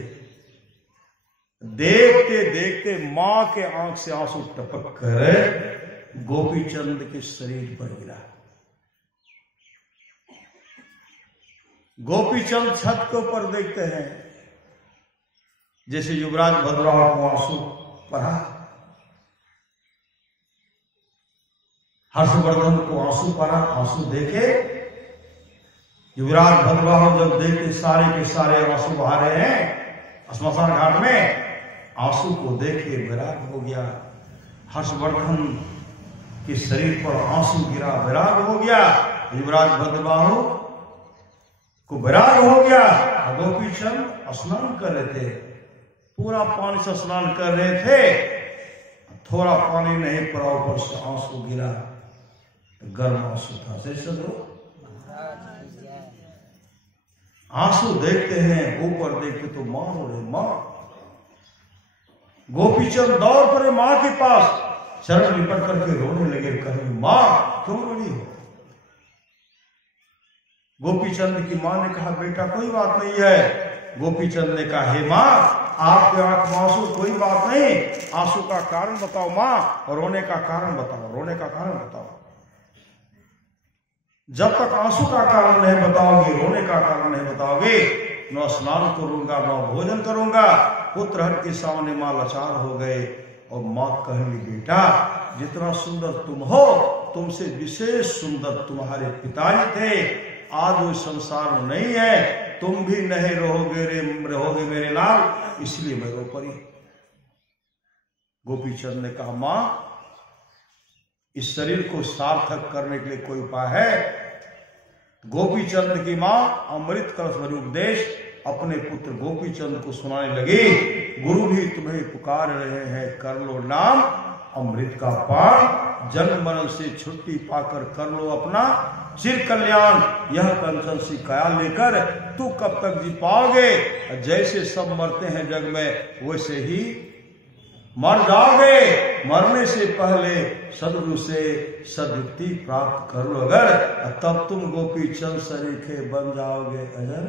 देखते देखते मां के आंख से आंसू टपक कर गोपी चंद के शरीर पर गिरा। गोपी चंद छत के ऊपर देखते हैं, जैसे युवराज भद्रराव को आंसू पड़ा, हर्षवर्धन को आंसू पड़ा, आंसू देखे। युवराज भद्रराव जब देखे सारे के सारे आंसू बहा रहे हैं श्मशान घाट में, आंसू को देखे विराग हो गया। हर्षवर्धन के शरीर पर आंसू गिरा, विराग हो गया। युवराज भद्रबाहु को विराग हो गया। गोपी चंद स्नान कर रहे थे, पूरा पानी से स्नान कर रहे थे, थोड़ा पानी नहीं पड़ा, ऊपर से आंसू गिरा, गर्म आंसू था। आंसू देखते हैं, ऊपर देखते तो मां रो रहे, मां। गोपी चंद दौड़ पड़े मां के पास, चरण लिपट करके रोने लगे, कहे मां क्यों रो रही हो? गोपी चंद की मां ने कहा बेटा कोई बात नहीं है। गोपी चंद ने कहा हे मां, आपके आंख में आंसू कोई बात नहीं, आंसू का कारण बताओ मां, और रोने का कारण बताओ, रोने का कारण बताओ। जब तक आंसू का कारण नहीं बताओगे, रोने का कारण नहीं बताओगे, न स्नान करूंगा न भोजन करूंगा। पुत्र हट के सामने मां लाचार हो गए, और मां कहली बेटा जितना सुंदर तुम हो तुमसे विशेष सुंदर तुम्हारे पिताजी थे, आज वो संसार में नहीं है, तुम भी नहीं रहोगे मेरे लाल, इसलिए मैं रो पड़ी। गोपीचंद ने कहा, मां, इस शरीर को सार्थक करने के लिए कोई उपाय है? गोपीचंद की मां अमृत कलश भरी उपदेश अपने पुत्र गोपीचंद को सुनाने लगी। गुरु भी तुम्हें पुकार रहे हैं, कर लो नाम अमृत का पान, जन्म मरण से छुट्टी पाकर कर लो अपना चिर कल्याण। यह कंचन सी काया लेकर तू कब तक जी पाओगे? जैसे सब मरते हैं जग में, वैसे ही मर जाओगे। मरने से पहले सदगुरु से सदयुक्ति प्राप्त कर लो अगर, तब तुम गोपीचंद सरीखे बन जाओगे अजर।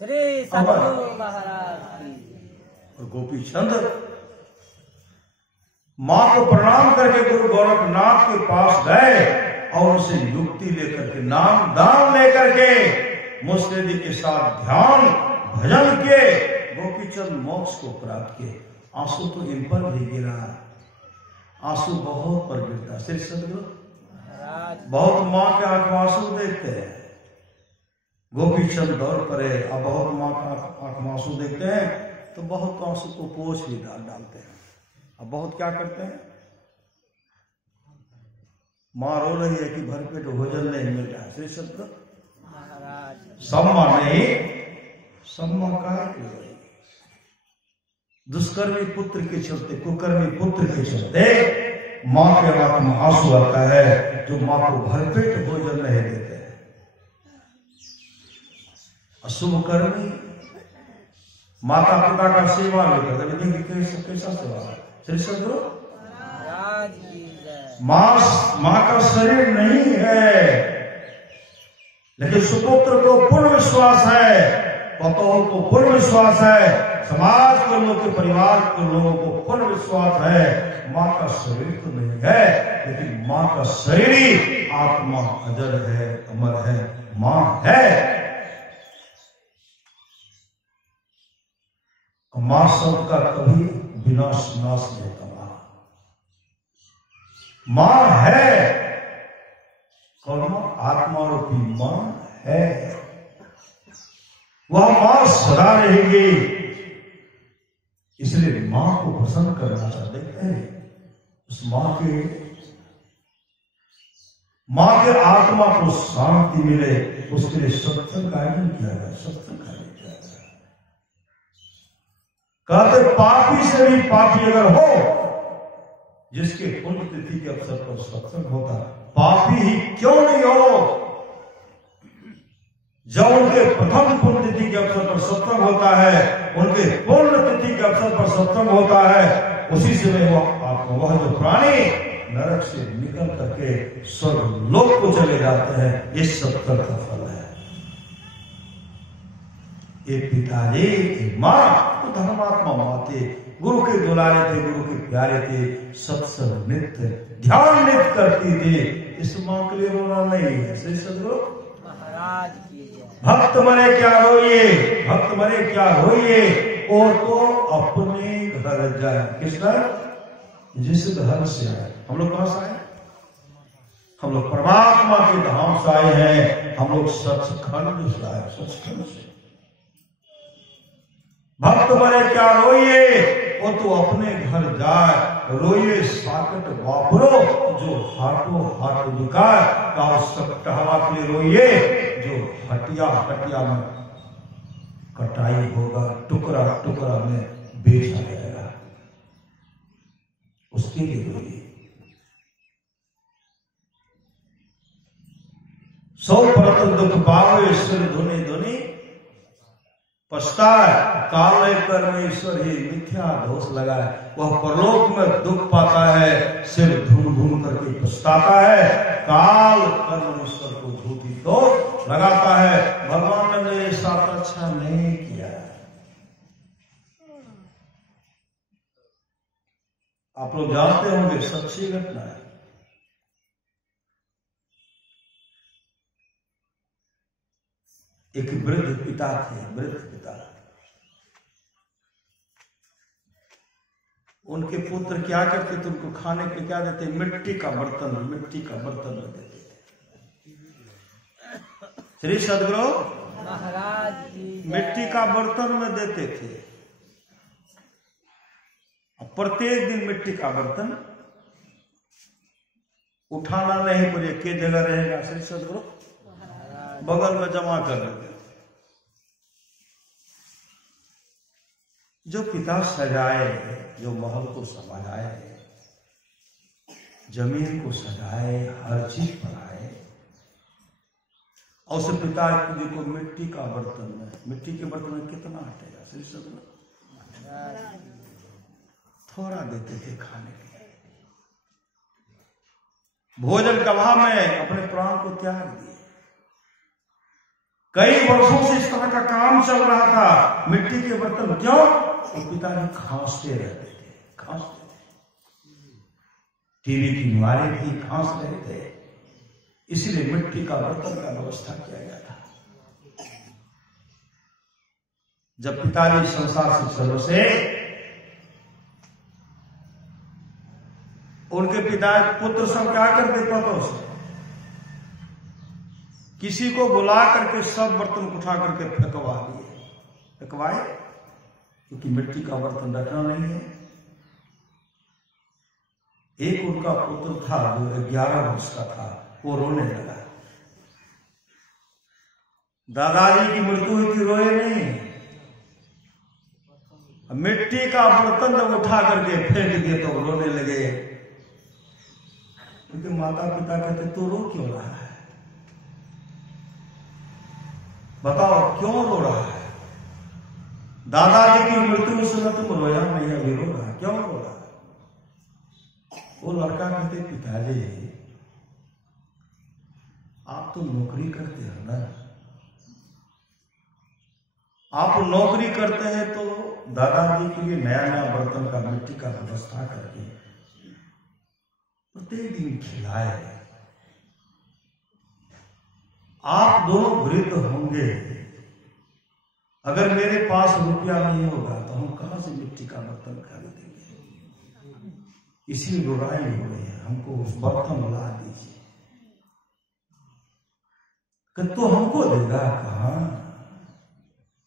श्री सद्गुरु महाराज की। और गोपीचंद मां को प्रणाम करके गुरु गोरखनाथ के पास गए और उसे युक्ति लेकर के, नाम दान लेकर के मुस्तैदी के साथ ध्यान भजन किए। गोपीचंद मोक्ष को प्राप्त किए। आंसू तो इन पर भी गिरा, आंसू बहुत पर गिरता। श्री सदगुरु बहुत मां के आंख में आंसू देखते हैं। गोपीचंद दौड़ पड़े। अब बहुत मां का आंख में आंसू देखते हैं तो बहुत आंसू को पोंछ भी डालते हैं। अब बहुत क्या करते हैं, मां रो रही है कि भरपेट भोजन नहीं मिल रहा है। श्री सदगुरु सम्मा नहीं, सम्मा का दुष्कर्मी पुत्र के चलते, कुकर्मी पुत्र के चलते मां के आंख में आंसू आता है, जो मां को भरपेट भोजन नहीं देते हैं। अशुभ कर्मी माता पिता का सेवा नहीं करते। देखिए कैसा सेवा है। श्री सदगुरु मां का शरीर नहीं है, लेकिन सुपुत्र को पूर्ण विश्वास है, पतोह को पूर्ण विश्वास है, समाज के लोगों के परिवार के लोगों को पूर्ण विश्वास है। मां का शरीर तो नहीं है, लेकिन मां का शरीर ही आत्मा अजर है, अमर है, मां है। मां शब्द का कभी विनाश नाश नहीं कमा। मां है, कौन? आत्मा रूपी मां है। वह मां सदा रहेगी, इसलिए मां को पसंद करना चाहते हैं। उस मां के आत्मा को शांति मिले, उसके लिए सत्संग का आयोजन किया गया। सत्संग का आयोजन किया गया। कहते पापी से भी पापी अगर हो, जिसके पुण्य तिथि के अवसर पर सत्संग होता, पापी ही क्यों नहीं हो, जब उनके प्रथम पुण्य तिथि के अवसर पर सत्संग होता है, उनके पूर्ण तिथि के अवसर पर सत्संग होता है, उसी समय वह जो प्राणी नरक से निकल करके स्वर्ग लोक को चले जाते हैं। ये सत्संग का फल है। एक पिताजी, एक मां तो धर्मात्मा माते, गुरु के दुलारे थे, गुरु के प्यारे थे, सत्संग नित्य ध्यान नित्य करती थी। इस मां के लिए रोना नहीं है। श्री सदगुरु महाराज की। भक्त मरे क्या रोइए, भक्त मरे क्या रोइए, और तो अपने घर जाए। किस घर? जिस घर से आए। हम लोग कहां से आए? हम लोग परमात्मा के धाम से आए हैं। हम लोग सचखंड से आए, सचखंड से। भक्त मरे क्या रोइए, वो तो अपने घर जाए। रोइए साकट वापरो, जो हाटो हाट विकार का सकटहवा के लिए रोइए, जो हटिया में कटाई होगा, टुकड़ा टुकड़ा में बेचा जाएगा, उसके लिए रोइए। 100% दुख पावे, सिर धुनी धुनी पछताए। काल परमेश्वर ही मिथ्या दोष लगाए। वह परलोक में दुख पाता है, सिर धूम धूम करके पछताता है। काल परमेश्वर को झूठी दोष लगाता है। भगवान ने मेरे साथ अच्छा नहीं किया। आप लोग जानते होंगे, सच्ची घटना है। एक वृद्ध पिता थे, वृद्ध पिता। उनके पुत्र क्या करते थे, उनको खाने के क्या देते, मिट्टी का बर्तन में देते थे। श्री सदगुरु महाराज की मिट्टी का बर्तन में देते थे। और प्रत्येक दिन मिट्टी का बर्तन उठाना नहीं पड़े, के जगह रहेगा श्री सदगुरु बगल में जमा कर देते। जो पिता सजाए, जो महल को संभालाए, जमीन को सजाए, हर चीज बनाए, और उस पिता जी को मिट्टी का बर्तन में, मिट्टी के बर्तन में कितना हटेगा श्री सदगुरु, थोड़ा देते थे खाने के लिए। भोजन का अभाव में अपने प्राण को त्याग दिए। कई वर्षों से इस तरह का काम चल रहा था, मिट्टी के बर्तन, क्यों? तो पिताजी खांसते रहते थे, खांसते थे, टीवी की बीमारी थी, खांस रहे थे, इसलिए मिट्टी का बर्तन का व्यवस्था किया गया था। जब पिताजी संसार से चलो से, उनके पिता पुत्र सब क्या करते पतों से, किसी को बुला करके सब बर्तन उठा करके फेंकवा दिए, फेंकवाए, क्योंकि मिट्टी का बर्तन रखना नहीं है। एक उनका पुत्र था जो 11 वर्ष का था, वो रोने लगा। दादाजी की मृत्यु हुई थी, रोए नहीं। मिट्टी का बर्तन जब उठा करके फेंक दिए तो रोने लगे, क्योंकि माता पिता कहते तू रो क्यों रहा है, बताओ क्यों रो रहा है? दादाजी की मृत्यु उस समय तुम रोया नहीं, अभी रो रहा है, क्यों रो रहा है? वो लड़का कहते पिताजी आप तो नौकरी करते हैं ना, आप नौकरी करते हैं तो दादाजी के लिए नया नया बर्तन का मिट्टी का व्यवस्था करके प्रत्येक दिन खिलाए। आप दोनों वृद्ध होंगे, अगर मेरे पास रुपया नहीं होगा तो हम कहां से मिट्टी का बर्तन खरीदेंगे? इसी रुराई हो रही है, हमको बर्तन ला दीजिए। तो हमको देगा कहां?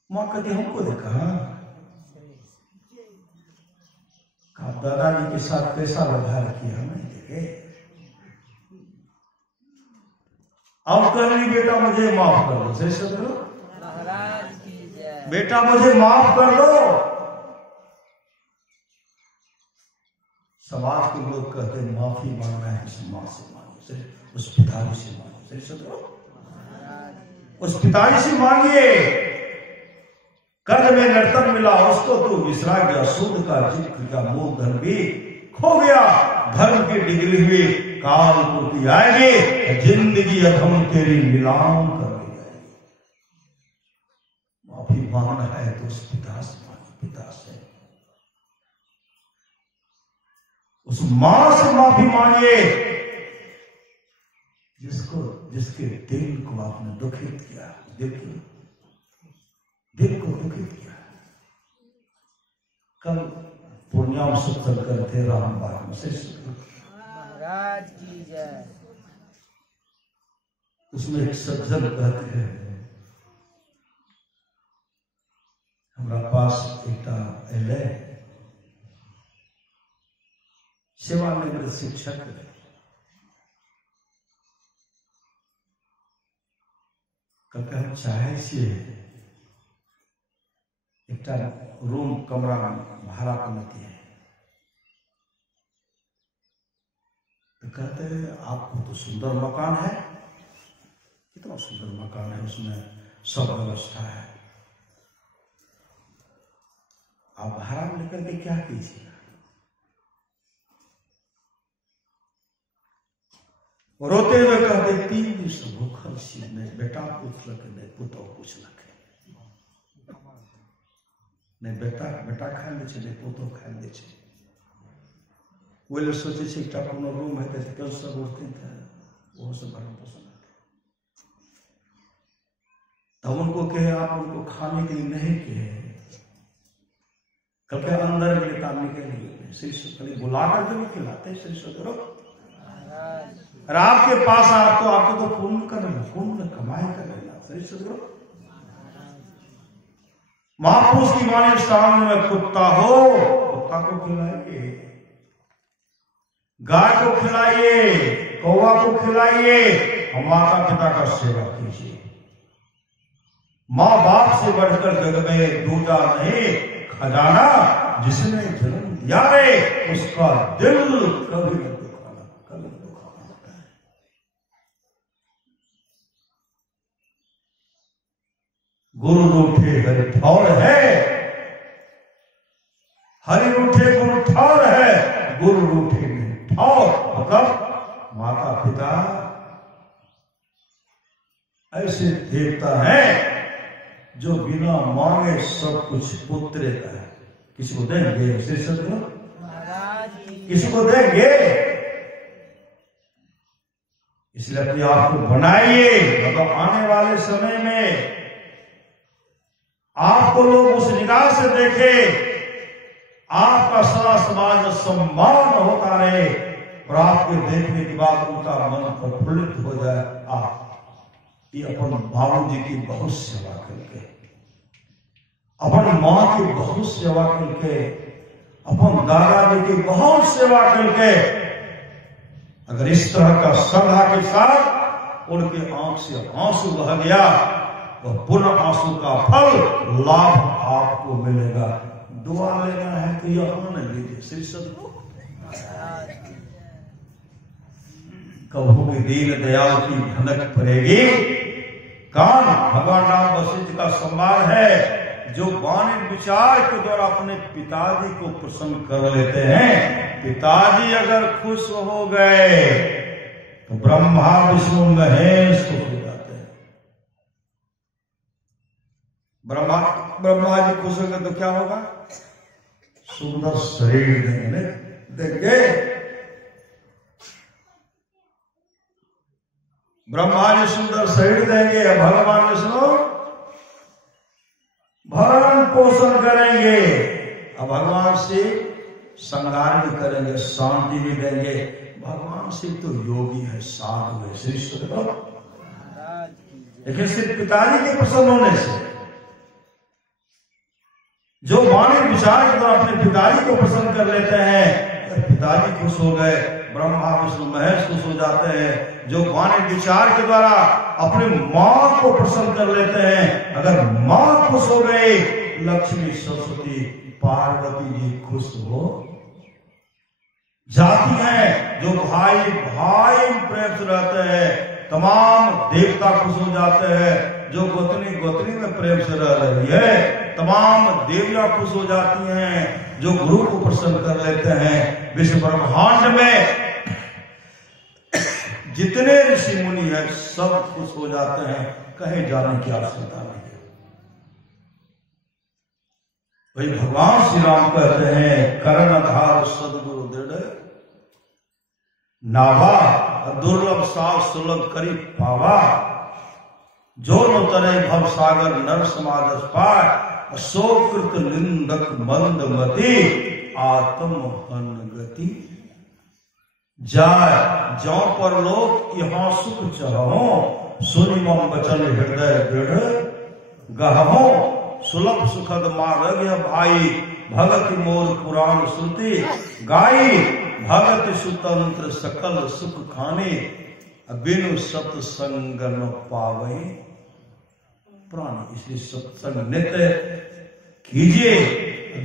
मां कहती हमको दे कहां? दादाजी के साथ कैसा व्यवहार किया हमें देखे। अब कह ली बेटा मुझे माफ कर दो, सही समझ लो महाराज की जय। बेटा मुझे माफ कर दो। समाज के लोग कहते हैं माफी मांगना है उस मां से मांगो, उस पिताजी से मांगो, सही समझ लो उस पिताजी से मांगिए। कर्ज में नर्तन मिला उसको तू विसरा गया, सूद का जिक्र का मूल धन भी खो गया। धर्म की डिग्री हुई काल पूर्ति आएगी, जिंदगी अधम तेरी नीलाम कर दी जाएगी। माफी मांगना है तो उस पिता से मांगे, पिता से, उस मां से माफी मांगिए जिसके दिल को आपने दुखित किया, दिल को दुखित किया। कल पूर्णिया में सत्संग करते रामबाग में से महाराज की जय। उसमें एक सज्जन कहते हैं हमारा पास एक एले सेवानिवृत्त शिक्षक है, कहते हम चाहे से एक रूम कमरा भाड़ा पर लेती है, तो कहते हैं आपको तो सुंदर मकान है, कितना सुंदर मकान है, उसमें सब व्यवस्था है, आप भाड़ा में लेकर के क्या कीजिएगा? रोते हुए कहते 3 दिन से भूखल सी, नहीं बेटा पूछलक नहीं पुतौ पूछलक, नहीं बेटा खा ले नहीं पुतौ खा ले। वो लोग सोचे एक कोनो रूम है कैसे कल सब उठते थे, वो सब भरण पोषण तब उनको कहे आप उनको खाने के लिए नहीं कहे, कल के अंदर के तारने के लिए श्री सदगुरु बुला कर भी खिलाते श्री सदगुरु। और आपके पास आपको तो पुण्य करना, पुण्य कमाई कर लेना श्री सदगुरु। महापुरुष की वाणी सामने में कुत्ता हो, कुत्ता को खिलाइए, गाय को खिलाइए, कौवा को खिलाइए, और माता पिता का सेवा कीजिए। माँ बाप से बढ़कर जग में दूजा नहीं खजाना, जिसने जन्म दिया है उसका दिल कभी न दुखाना, कभी न दुखाना होता है। गुरु रूठे हरि ठौर है, हरि रूठे गुरु ठौर है, गुरु रूठे नहीं ठौर। मतलब माता पिता ऐसे देवता है जो बिना मांगे सब कुछ पुत्र देता है। किसी को देंगे श्री सदगुरु, किसी को देंगे। इसलिए अपने आप को बनाइए, मतलब आने वाले समय में आपको लोग उस निगाह से देखे, आपका सारा समाज में सम्मान होता रहे, और आपके देखने के बाद उनका मन प्रफुल्लित हो जाए। आप ये अपन बाबू जी की बहुत सेवा करके, अपन माँ की बहुत सेवा करके, अपन दादाजी की बहुत सेवा करके, अगर इस तरह का श्रद्धा के साथ उनके आंख से आंसू बह गया तो पुनः आंसू का फल लाभ आपको मिलेगा। दुआ लेना है तो यहां न लीजिए श्री सदगुरु। कबू की दीन दयाल की भनक पड़ेगी कान। भगवान राम वशिष्ठ का संवाद है, जो वाणी विचार के द्वारा अपने पिताजी को प्रसन्न कर लेते हैं, पिताजी अगर खुश हो गए तो ब्रह्मा विष्णु महेश खुश हो जाते हैं। ब्रह्मा जी खुश होंगे तो क्या होगा? सुंदर शरीर देंगे। ब्रह्मा जी सुंदर शरीर देंगे, भगवान विष्णु भरण पोषण करेंगे, अब भगवान से श्रृंगार भी करेंगे, शांति भी देंगे। भगवान से तो योगी है, साधु है श्री सदगुरु। लेकिन सिर्फ पिताजी के प्रसन्न होने से, जो वाणी विचार के द्वारा अपने पिताजी को प्रसन्न कर लेते हैं, पिताजी खुश हो गए, ब्रह्मा विष्णु महेश खुश हो जाते हैं। जो वाणी विचार के द्वारा अपने माँ को प्रसन्न कर लेते हैं, अगर माँ खुश हो गई, लक्ष्मी सरस्वती पार्वती जी खुश हो जाती हैं। जो भाई भाई प्रेम से रहते हैं, तमाम देवता खुश हो जाते हैं। जो गोतनी गोतनी में प्रेम से रह रही है, तमाम देवियां खुश हो जाती हैं। जो गुरु को प्रसन्न कर लेते हैं, विश्व ब्रह्मांड में जितने ऋषि मुनि हैं सब खुश हो जाते हैं। कहीं जाने की आवश्यकता नहीं है। भाई भगवान श्री राम कहते हैं, कर्णधार सदगुरु दृढ़ नावा, दुर्लभ साल सुलभ करी पावा। जो न तरे भव सागर नर समाज पार, सोकृत निंदक मंद मति आत्म हन गति। जाय जौ पर लोग यहाँ सुख चाहो, सुनि मम बचन हृदय दृढ़ गहो। सुलभ सुखद मार्ग भाई, भगत मोर पुराण श्रुति गाई। भगत सुतंत्र सकल सुख खाने, बिनु सत्संग न पावे प्राणी। इसलिए सत्संग नित्य कीजिए,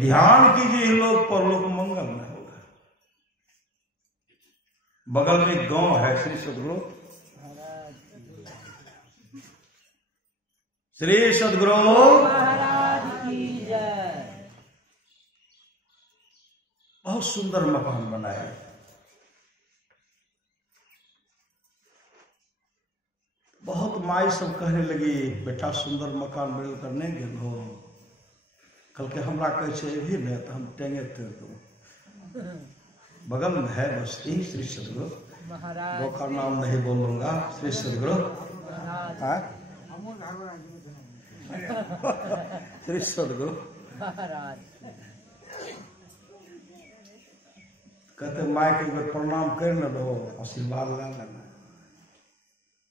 ध्यान कीजिए, लोक परलोक मंगल में होगा। बगल में गांव है श्री सदगुरु, श्री सदगुरु महाराज की जय। बहुत सुंदर मकान बनाया। बहुत माई सब कहने लगी, बेटा सुंदर मकान मिल करने गेलो, कल के हमरा कहे भी नहीं तो हम टेंगे थे। तो बगल में है बस्ती श्री सदगुरु, वो का नाम नहीं बोलूंगा। श्री सदगुरु श्री सदगुरु कहते माँ के एक बार प्रणाम कर न दो, आशीर्वाद ला लेना।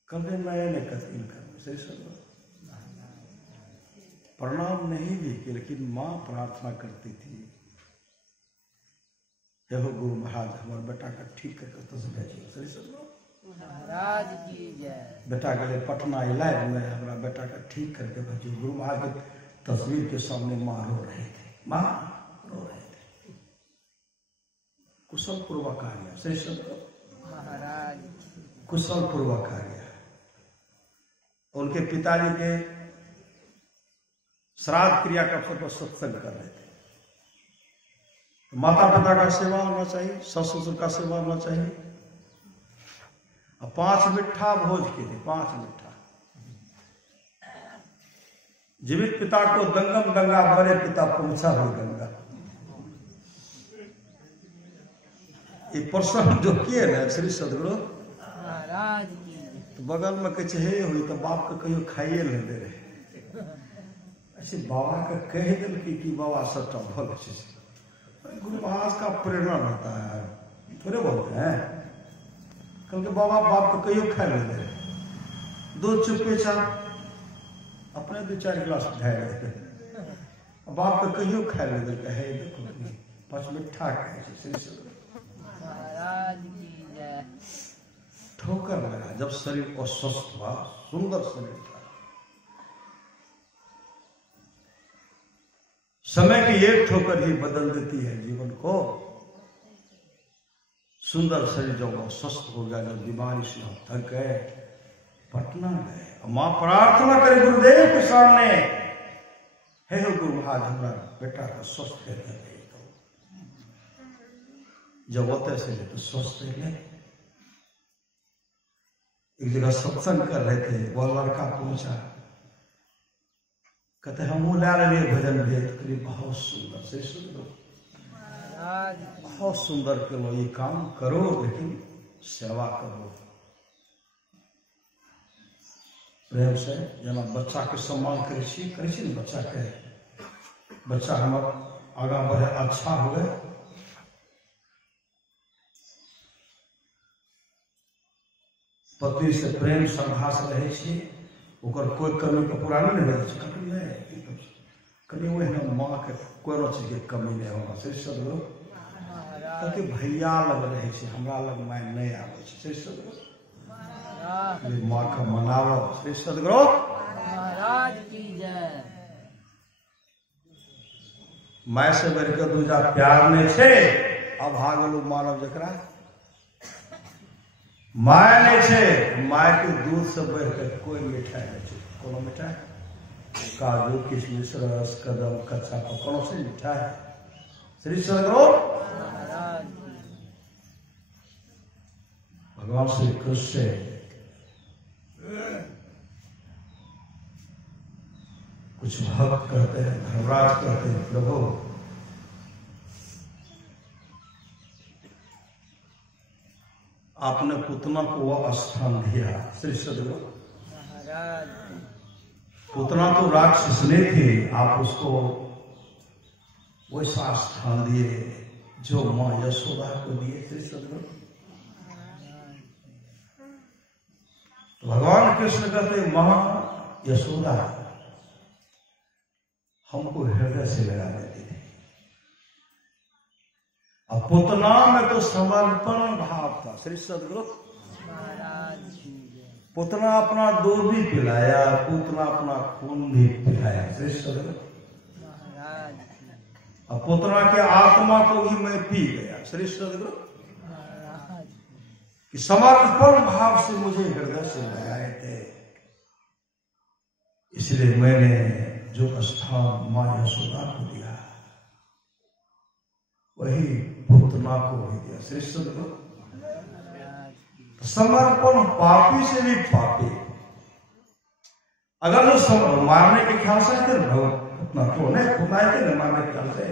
कहते नहीं कथिन कर, सही सब प्रणाम नहीं भी किया, लेकिन माँ प्रार्थना करती थी, हे हो गुरु महाराज हमारे बेटा का ठीक करके तो भेजिए। सही सब महाराज की जय। बेटा के लिए पटना इलाज में हमारा बेटा का ठीक करके भेजिए। गुरु महाराज के तस्वीर के सामने माँ रो रहे थे, माँ रो रहे थे। कुशल पूर्वक कार्य, सही सब महाराज कुशल पूर्वक कार्य। उनके पिताजी के श्राद्ध क्रिया का अवसर पर सत्संग कर रहे थे। माता पिता का सेवा होना चाहिए, सस ससुर का सेवा होना चाहिए। और 5 मिठा भोज के थे, 5 मिठा। जीवित पिता को दंगम दंगा, बड़े पिता पहुंचा हुई गंगा। ये प्रश्न जो किए ना श्री सदगुरु महाराज की जय। तो बगल में कहे हे हुई तो बाप का कहियो खाइए नहीं दे रहे। ऐसे बाबा का कह दिल कि बाबा सच्चा भल। गुरु महाराज का प्रेरणा रहता है, थोड़े बोलते हैं। कल के बाबा बाप को कहियो खा ले दे रहे। दूध चुपके चार अपने 2-4 गिलास ढाई रहे थे, बाप को कहियो खा ले दे। कहे देखो 5 मिठा खाए महाराज की जय। ठोकर लगा जब शरीर अस्वस्थ हुआ, सुंदर शरीर था। समय की एक ठोकर ही बदल देती है जीवन को। सुंदर शरीर जब अस्वस्थ हो गया, जब बीमारी से हम थक गए, पटना गए। मां प्रार्थना करे गुरुदेव के सामने, हे हो गुरु महाराज हमारा बेटा का स्वस्थ है। जब होते से तो स्वस्थ है। एक जगह सत्संग कर रहे थे, वह लड़का पहुंचा, कहते हम वो ला रहे भजन भेद करिए। बहुत सुंदर से सुंदर, बहुत सुंदर करो, ये काम करो, लेकिन सेवा करो प्रेम से। जना बच्चा के सम्मान करे छी बच्चा के, बच्चा हमारा आगा बढ़े, अच्छा हो गए। पति से प्रेम श्रद्धा से रहे छी, ओकर कोई कमी का पूरा नहीं हो रहा। कभी वही ना माँ के कोनो चीज के कमी नहीं होना। सही सदगुरु कहते भैया लग रहे छी, हमरा लग माय नहीं आवे छी। सही सदगुरु माँ का मनावो। सही सदगुरु महाराज की जय। माय से बढ़ के दूजा प्यार नहीं छे। अब भागलू मानव जकरा माय नहीं छे, माय के दूध से बढ़ के कोई मिठाई नहीं छे। कोनो मिठाई, काजू किशमिश रस कदम कच्चा पकड़ों से मिठाई। श्री सदगुरु भगवान श्री कृष्ण कुछ भक्त कहते हैं, धर्मराज कहते हैं, प्रभु आपने पुतना को वह स्थान दिया। श्री सदगुरु पुतना तो राक्षस ने थे, आप उसको वैसा स्थान दिए जो मां यशोदा को दिए। श्री सदगुरु तो भगवान कृष्ण कहते मां यशोदा हमको हृदय से लगा देती थी। अब पुतना में तो समर्पण भाव था। श्री सदगुरु पुतना अपना दूध भी पिलाया, पुतना अपना खून भी पिलाया। श्री सदगुरु अब पुतना के आत्मा को भी मैं पी गया। श्री सदगुरु कि समर्पण भाव से मुझे हृदय से लगाए थे, इसलिए मैंने जो स्थान मां यशोदा को दिया वही पुतना को भी दिया। श्री सदगुरु समर्पण पापी से भी पापी। अगर जो मारने के ख्याल से थे अपना तो नहीं पुनाए थे न, मारने के ख्याल से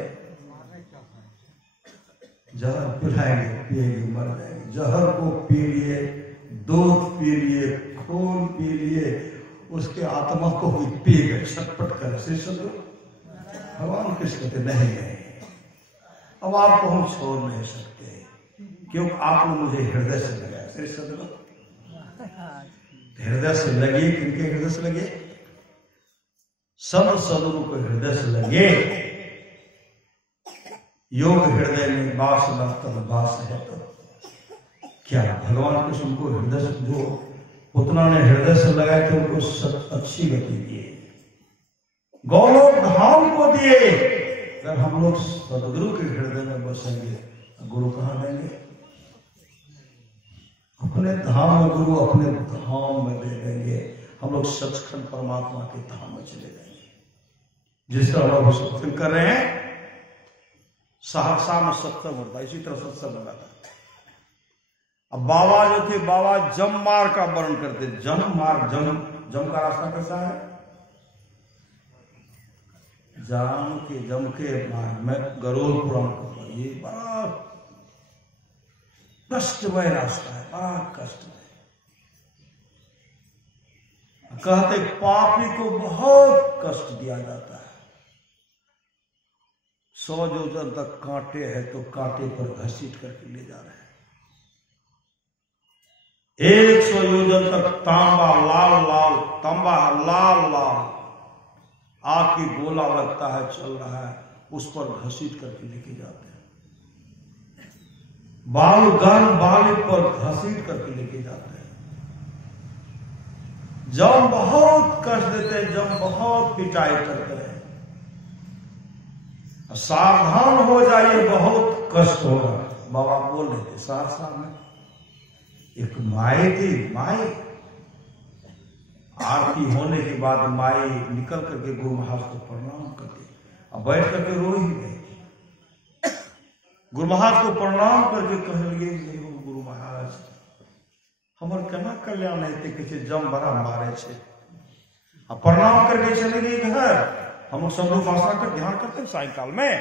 जहर पिलाएंगे पिएंगे मर जाएंगे। जहर को पी लिए, दूध पी लिए, खून पी लिए, उसके आत्मा को भी पी गए छटपट कर। श्री सदगुरु भगवान कृष्ण कहते नहीं, अब आपको हम छोड़ नहीं सकते। क्यों आपने मुझे हृदय से लगाया। श्री सदगुरु हृदय से लगे, किनके हृदय से लगे? सब सदगुरु को हृदय से लगे। योग हृदय में वास न तब वास है। तो क्या भगवान कृष्ण उनको हृदय से, जो पुतना ने हृदय से लगाए थे, उनको अच्छी गति दिए, गौरव धाम को दिए। अगर हम लोग सदगुरु के हृदय में बसेंगे, गुरु कहां देंगे? अपने धाम में गुरु अपने धाम में दे देंगे। हम लोग सचखंड परमात्मा के धाम में चले जाएंगे। जिस तरह हम सत्संग कर रहे हैं, सहरसा में सत्संग होता है, इसी तरह सत्संग होता था। अब बाबा जो थे, बाबा जम मार्ग का वर्णन करते। जम मार्ग, जम का रास्ता कैसा है? जम के मार्ग में गरुड़ पुराण का ये बड़ा कष्टमय रास्ता है, बड़ा कष्टमय। कहते पापी को बहुत कष्ट दिया जाता है। 100 योजन तक कांटे हैं तो कांटे पर घसीट करके ले जा रहे हैं। 100 योजन तक तांबा लाल आग की गोला लगता है, चल रहा है, उस पर घसीट करके लेके जाते हैं। बाली पर घसीट करके लेके जाते हैं। जम बहुत कष्ट देते हैं, जम बहुत पिटाई करते हैं। सावधान हो जाइए, बहुत कष्ट होगा। बाबा बोल रहे थे सहरसा में एक माई थी। माई आरती होने के बाद माई निकल करके गुरु महाराज को प्रणाम करके अब बैठ करके रो ही गए। गुरु महाराज को प्रणाम करके कह लगे, गुरु महाराज हमर केना कल्याण हेते, किसी जम बड़ा मारे छे। अब प्रणाम करके चले गए घर। हम लोग सब लोग भाषा का ध्यान करते हैं सायकाल में।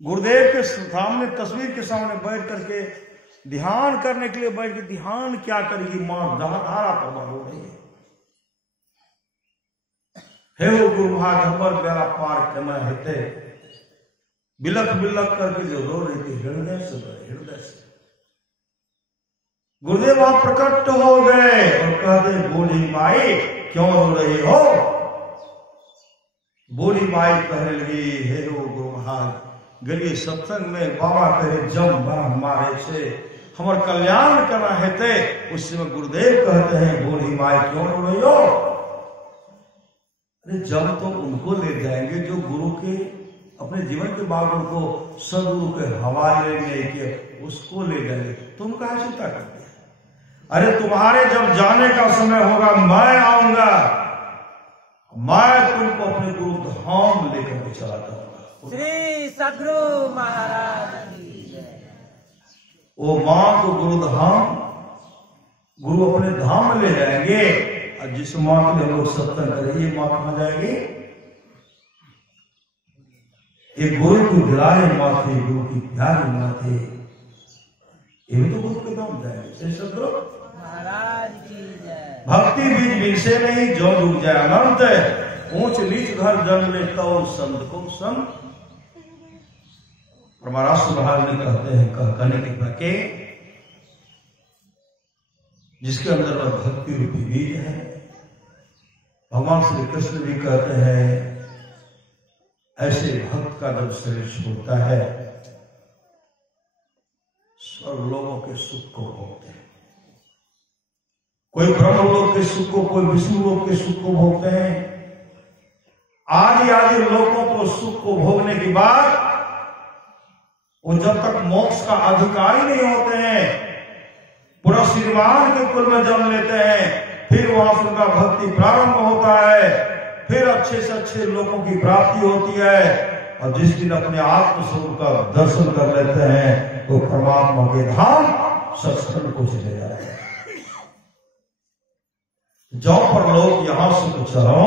गुरुदेव के सामने, तस्वीर के सामने बैठ करके ध्यान करने के लिए बैठ के ध्यान क्या करेगी मां, धारा पर रो रही है। हे वो गुरु महाराज हमर बेड़ा पार केना हेते, बिलक बिलक करके जो रो रही थी, हृदय से। गुरुदेव आप प्रकट हो गए और कहते, बूढ़ी माई क्यों रो रही हो? बूढ़ी माई कहने लगी, हे हो गुरु महाराज गलिए सत्संग में बाबा कहे जम बड़ा मारे से हमार कल्याण करना हेते। उस समय गुरुदेव कहते हैं, बूढ़ी माई क्यों रो रही हो? अरे जब तो उनको ले जाएंगे जो गुरु के अपने जीवन के बाद उनको सदगुरु के हवाले लेके उसको ले जाएंगे, तुम कहा चिंता करते हैं? अरे तुम्हारे जब जाने का समय होगा मैं आऊंगा, मैं तुमको अपने गुरु धाम लेकर के चला जाऊंगा। श्री सदगुरु महाराज की जय। वो मां को गुरु धाम, गुरु अपने धाम में ले जाएंगे। और जिस मां के लिए हम लोग सत्संग करें, ये मां कहां जाएगी? एक गुरु की दुलारी मां थी, गुरु की प्यारी मां थी, ये भी तो गुरु के धाम जाएंगे। श्री सदगुरु महाराज की जय। भक्ति बीज बिरसे नहीं, जो डूब जाए अनंत, ऊंच नीच घर जन्म ले तो संत को संत। परमाराष्ट्र महाराज ने कहते हैं, कहने के प्रके जिसके अंदर वह भक्ति रूपी बीज है। भगवान श्री कृष्ण भी कहते हैं, ऐसे भक्त का जब शरीर छोड़ता है, स्वर्ग लोगों के सुख को भोगते हैं। कोई ब्रह्म लोक के सुख को, कोई विष्णु लोक के सुख को भोगते हैं। आदि लोगों को सुख को भोगने के बाद वो जब तक मोक्ष का अधिकारी नहीं होते हैं, पूरा श्रीमान के कुल में जन्म लेते हैं, फिर वहां से उनका भक्ति प्रारंभ होता है, फिर अच्छे से अच्छे लोगों की प्राप्ति होती है। और जिस दिन अपने आत्म स्वरूप का दर्शन कर लेते हैं, तो परमात्मा के धाम सत्संग को चले जाते हैं। जो पर लोग यहां सुख चरो,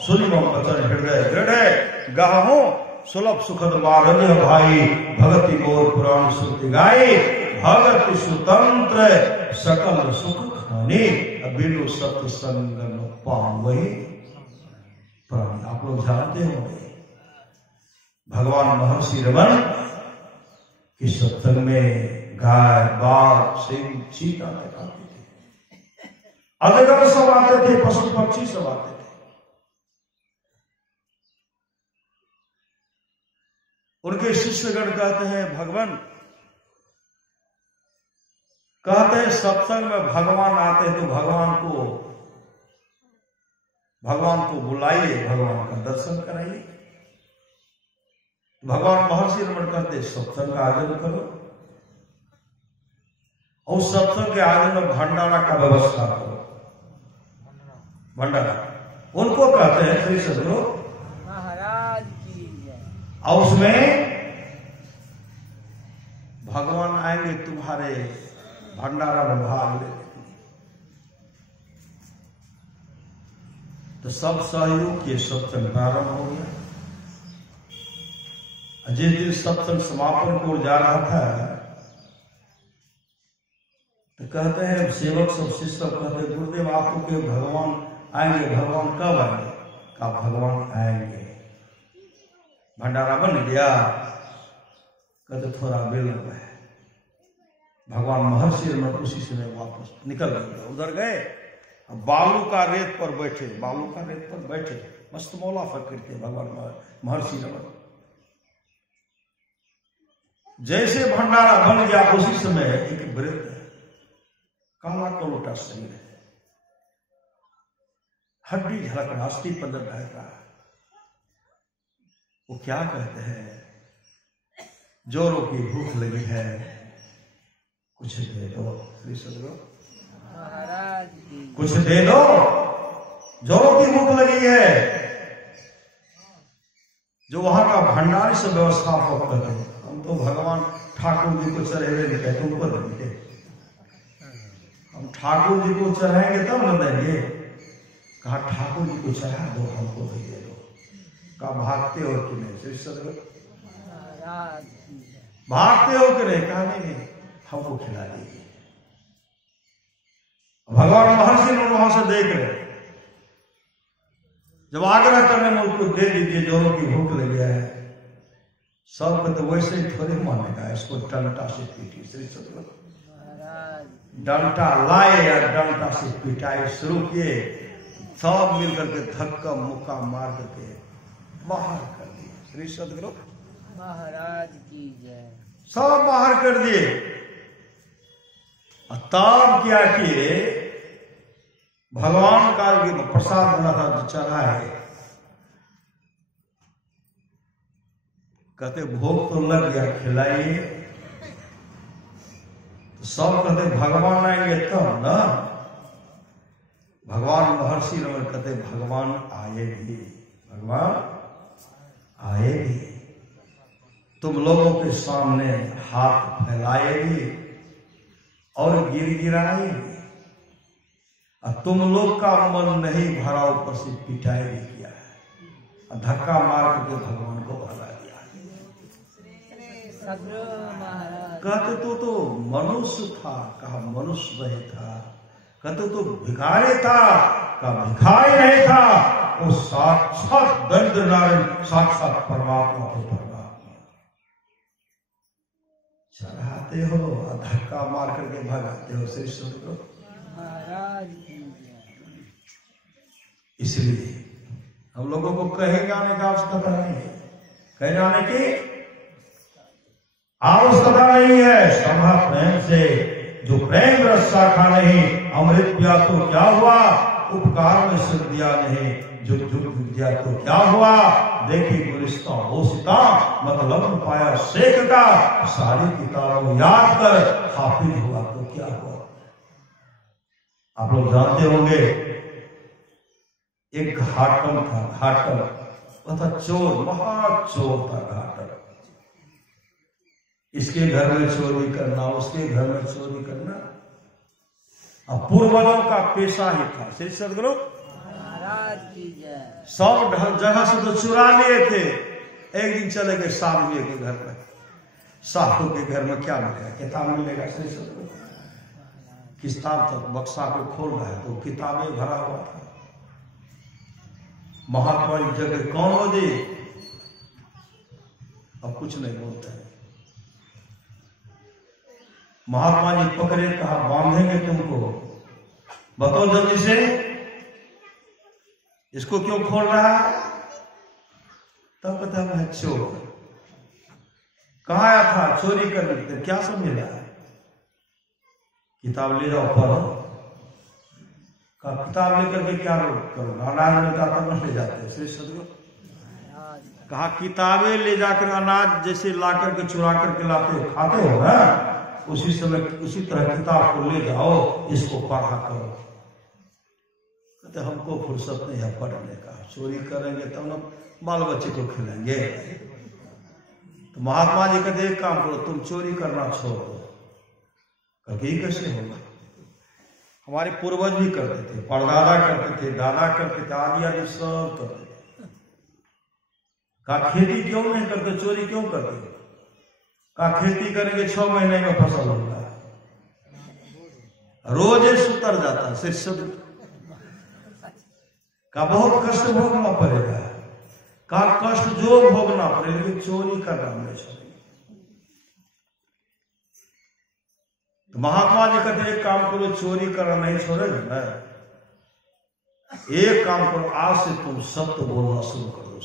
सुनि मम वचन हृदय दृढ़ गाहो, सुलभ सुखद मारण्य भाई, भगति मोर पुराण श्रुति गाई, भगति स्वतंत्र सकल सुख खानी, बिनु सत्संग न पावई प्राणी। आप लोग जानते होंगे भगवान महर्षि रमन कि सत्संग में गाय बाघ सिंह चीता तक आते थे, अजगर सब आते थे, पशु पक्षी सब आते थे। उनके शिष्यगण कहते हैं भगवान, कहते हैं सत्संग में भगवान आते हैं तो भगवान को बुलाइए, भगवान का दर्शन कराइए। भगवान महर्षि रमण कहते सत्संग का आयोजन करो और सत्संग के आयोजन में भंडारा का व्यवस्था करो। भंडारा उनको कहते हैं श्री सदगुरु महाराज की जय। और उसमें भगवान आएंगे तुम्हारे भंडारा में भाग लेने के लिए। तो सब सहयोग के सत्संग प्रारंभ हो गया। जिस दिन सत्संग समापन को जा रहा था तो कहते हैं सेवक सब शिष्य सब कहते हैं गुरुदेव आपको के भगवान आएंगे। भगवान कब आएंगे? का भगवान आएंगे। भंडारा बन गया, कहते थोड़ा विलंब है। भगवान महर्षि रमण उसी समय वापस निकल गए, उधर गए। अब बालू का रेत पर बैठे, मस्त मौला फकीर थे भगवान महर्षि रमण। जैसे भंडारा बन गया उसी समय एक वृद्ध काला कलोटा शरीर है, हड्डी झलक रहा, अस्थि पंजर ढह रहा। वो क्या कहते हैं, जोरों की भूख लगी है, कुछ दे दो श्री सदगुरु महाराज की कुछ दे दो, जोरों की भूख लगी है। जो वहां का भंडारी से व्यवस्था करते हैं, हम तो भगवान ठाकुर जी को चढ़ेले नहीं कहते, उनको देंगे। हम ठाकुर जी को चढ़ाएंगे तब न देंगे। कहा ठाकुर जी को चढ़ा दो, हमको भी दे दो। कहा भागते हो कि नहीं श्री सदगुरु महाराज की जय। भागते हो कि नहीं? कहा नहीं, हमको खिला दीजिए। भगवान महर्षि लोग वहां से देख रहे, जब आग्रह करने में उसको दे दीजिए, जोरों की भूख लगी है। सब तो वैसे ही थोड़ी मानेगा, इसको डंटा से पीटी श्री सदगुरु महाराज डंटा लाए या डंटा से पिटाई शुरू किए। सब मिलकर के धक्का मुक्का मार करके बाहर कर दिए श्री सदगुरु महाराज की जय। सब बाहर कर दिए। तब क्या किए, भगवान का प्रसाद बना था जो चढ़ाए, कहते भोग तो लग गया, खिलाइए। तो सब कहते भगवान आएंगे तब ना। भगवान महर्षि रमण कहते भगवान आएगी, भगवान आएगी, तुम लोगों के सामने हाथ फैलाएगी और गिराएगी। और तुम लोग का मन नहीं भरा, ऊपर से पिटाई भी किया है, धक्का मार करके भगवान को भगा दिया। महाराज कहते तो मनुष्य था, कहा मनुष्य नहीं था। कहते तो भिखारी था, कहा भिखारी नहीं था। वो साक्षात दरिद्र नारायण, साक्षात परमात्मा को परमात्मा। चढ़ाते हो और धक्का मार करके भगाते हो श्री सदगुरु महाराज की जय। इसलिए हम लोगों को कहीं जाने का आवश्यकता नहीं है, कहीं जाने की आवश्यकता नहीं है। सभा प्रेम से, जो प्रेम रस शाखा नहीं, अमृत पिया तो क्या हुआ, उपकार में सुख दिया नहीं, जो जुग दिया तो क्या हुआ। देखी गुलिस्ता होशिता, मतलब न पाया शेख का, सारी किताबों याद कर हाफिज हुआ तो क्या हुआ। आप लोग जानते होंगे एक घाटम था, घाटम था चोर, महाचोर था घाटम। इसके घर में चोरी करना, उसके घर में चोरी करना, अब पूर्वजों का पेशा ही था श्री सदगुरु महाराज की जय। सब जगह से तो चुरा लिए थे। एक दिन चले गए साधु के घर में। साधु के घर में क्या मिलेगा, किताब मिलेगा श्री सदगुरु। किताब तक बक्सा को खोल रहा है तो किताबें भरा हुआ था। महात्मा की जगह कौन हो जी, अब कुछ नहीं बोलते हैं। महात्मा जी पकड़े, कहा बांधेंगे तुमको, बताओ जल्दी से इसको क्यों खोल रहा है? तब कहता मैं चोर। कहाँ आया था? चोरी करने। क्या समझ रहा है? किताब ले जाओ पढ़ो। किताब लेकर के क्या करो? नारायण में जाता न ले जाते श्री सदगुरु। कहा किताबें ले जाकर अनाज जैसे ला करके चुरा करके लाते हो, खाते हो ना, उसी समय उसी तरह किताब को ले जाओ, इसको पढ़ा करो। कहते हमको फुर्सत नहीं है पढ़ने का, चोरी करेंगे तब तो ना बाल बच्चे को खिलाएंगे। तो महात्मा जी कहते एक काम करो, तुम चोरी करना छोड़ दो। कहते ये कैसे होगा? हमारे पूर्वज भी करते थे, परदादा करते थे, दादा करते थे, आदि आदि सब करते थे। कहा खेती क्यों नहीं करते, चोरी क्यों करते? कहा खेती करेंगे 6 महीने में फसल होता है, रोजे सुतर जाता है सिर। का बहुत कष्ट भोगना पड़ेगा। का कष्ट जो भोगना पड़ेगा, चोरी करना नहीं छोड़ेगा। तो महात्मा जी कहते एक काम करो, चोरी करना नहीं छोड़ेगा ना, एक काम करो, आज से तुम सत्य बोलना शुरू कर दो,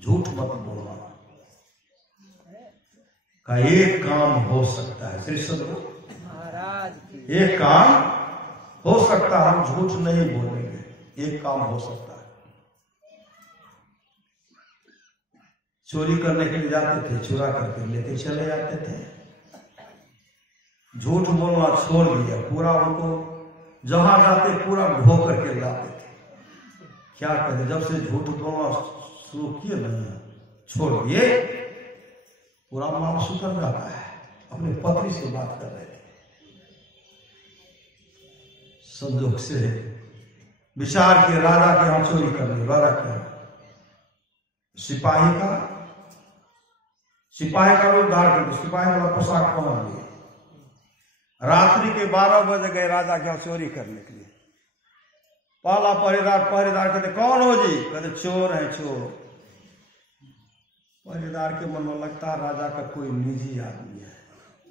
झूठ मत बोलना। का एक काम हो सकता है श्री सदगुरु महाराज, एक काम हो सकता है, हम झूठ नहीं बोलेंगे, एक काम हो सकता है। चोरी करने के लिए जाते थे, चुरा करके लेके चले जाते थे। झूठ बोलना छोड़ दिया, पूरा उनको जहां जाते पूरा ढो करके लाते थे। क्या कहते, जब से झूठ बोलना शुरू किए नहीं, छोड़ दिए, पूरा माल सुधर जाता है। अपने पत्नी से बात कर रहे थे, संजोग से विचार के राजा के यहां चोरी कर ली। राजा क्या? सिपाही का उद्धार कर, सिपाही वाला पोशाक पहन लिया। रात्रि के 12 बज गए राजा के यहां चोरी करने के लिए। पहला पहरेदार कहते कौन हो जी? कहते चोर है, चोर। पहरेदार के मन में लगता है राजा का कोई निजी आदमी है,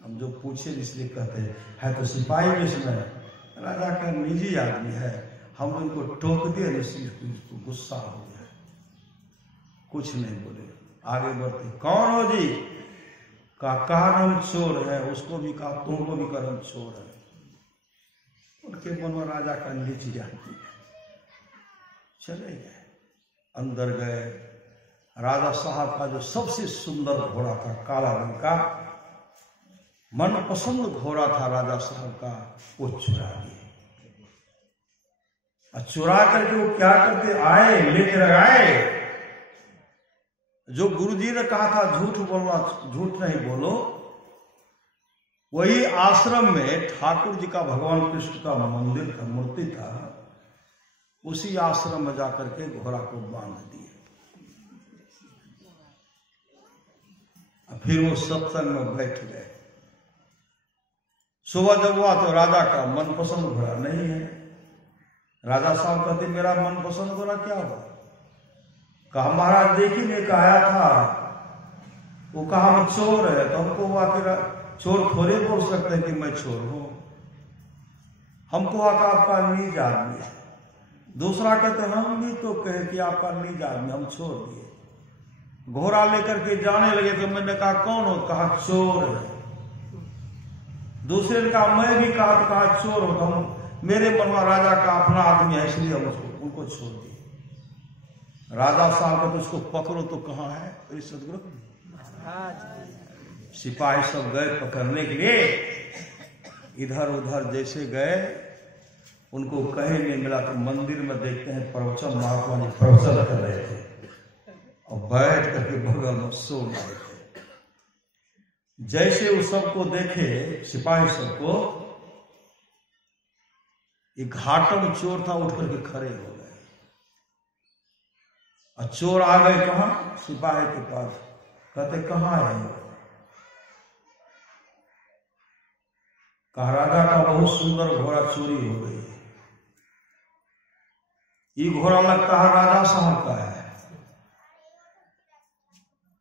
हम जो पूछे इसलिए कहते है तो सिपाही भी इसमें राजा का निजी आदमी है, हम उनको टोक दिए, इसको गुस्सा हो गया, कुछ नहीं बोले, आगे बढ़ते। कौन हो जी? कहा हम चोर है। उसको भी कहा तुमको भी कहा हम चोर है। उनके मन में राजा का निजी आदमी है। चले गए, अंदर गए। राजा साहब का जो सबसे सुंदर घोड़ा था, काला रंग का, मनपसंद घोड़ा था राजा साहब का, वो चुरा लिए। और चुरा करके वो क्या करते आए, लेकर आए। जो गुरुजी ने कहा था झूठ बोलना, झूठ नहीं बोलो, वही आश्रम में ठाकुर जी का भगवान कृष्ण का मंदिर का मूर्ति था, उसी आश्रम में जाकर के घोड़ा को बांध दिए। फिर वो सत्संग में बैठ गए। सुबह जब हुआ तो राजा का मनपसंद घोड़ा नहीं है। राजा साहब कहते मेरा मनपसंद घोड़ा क्या हुआ? कहा महाराज देखी ने कहा था, वो कहा हम चोर है, तो हमको हुआ कि चोर थोड़े बोल सकते हैं कि मैं चोर हूं, हमको हुआ कि आपका निज आदमी है। दूसरा कहते हम भी तो कहे कि आपका निज आदमी, हम छोड़ दिए। घोड़ा लेकर के जाने लगे तो मैंने कहा कौन हो? कहा चोर है। दूसरे ने कहा मैं भी कहा, तो कहा चोर हो। तो हम मेरे मन में राजा का अपना आदमी है, इसलिए हम उनको छोड़ दिए। राजा साहब को तो उसको पकड़ो, तो कहाँ है सदगुरु? सिपाही सब गए पकड़ने के लिए, इधर उधर जैसे गए, उनको कहीं नहीं मिला। तो मंदिर में देखते हैं प्रवचन, महात्मा जी प्रवचन कर रहे थे और बैठ करके बगल में सो रहे थे। जैसे वो सबको देखे, सिपाही सबको, एक घाटम चोर था, उठ करके खड़े हो गए। और चोर आ गए कहां? सिपाही के पास। कहते कहां है? कहा राजा का बहुत सुंदर घोड़ा चोरी हो गई है। ये घोड़ा लगता है राजा साहब का है।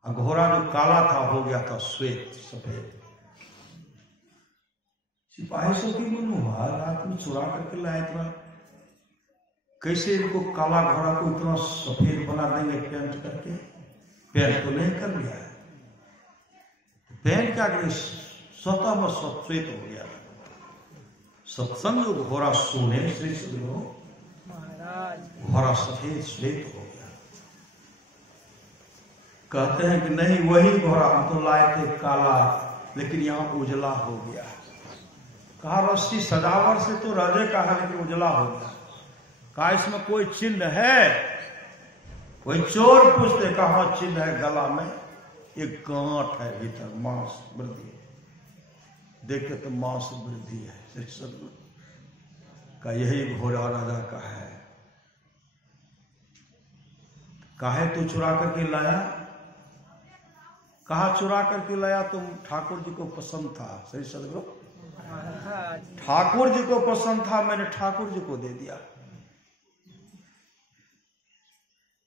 घोड़ा जो काला था हो गया था श्वेत, सफेद। सिपाही सब की मन हुआ रात में चुरा करके लाया इतना, कैसे इनको काला घोड़ा को इतना सफेद बना देंगे पेंट करके। पेंट तो नहीं कर लिया है, पेंट क्या करे, स्वतः में सफेद हो गया। सत्संग घोड़ा सोने श्री सदगुरु महाराज घोड़ा सफेद श्वेत हो गया। कहते हैं कि नहीं वही घोड़ा हम तो लाए थे काला, लेकिन यहाँ उजला हो गया। कहा रस्सी सजावट से तो राजे का है, लेकिन उजला हो गया। कहा इसमें कोई चिन्ह है? कोई चोर पूछते, कहा चिन्ह है गला में, एक गांठ है भीतर, मांस वृद्धि, देखे तो मांस वृद्धि है। का यही घोड़ा राजा का है। काहे तू चुरा करके लाया? कहा चुरा करके लाया, तुम ठाकुर जी को पसंद था। सही सदगुरु, ठाकुर जी को पसंद था, मैंने ठाकुर जी को दे दिया।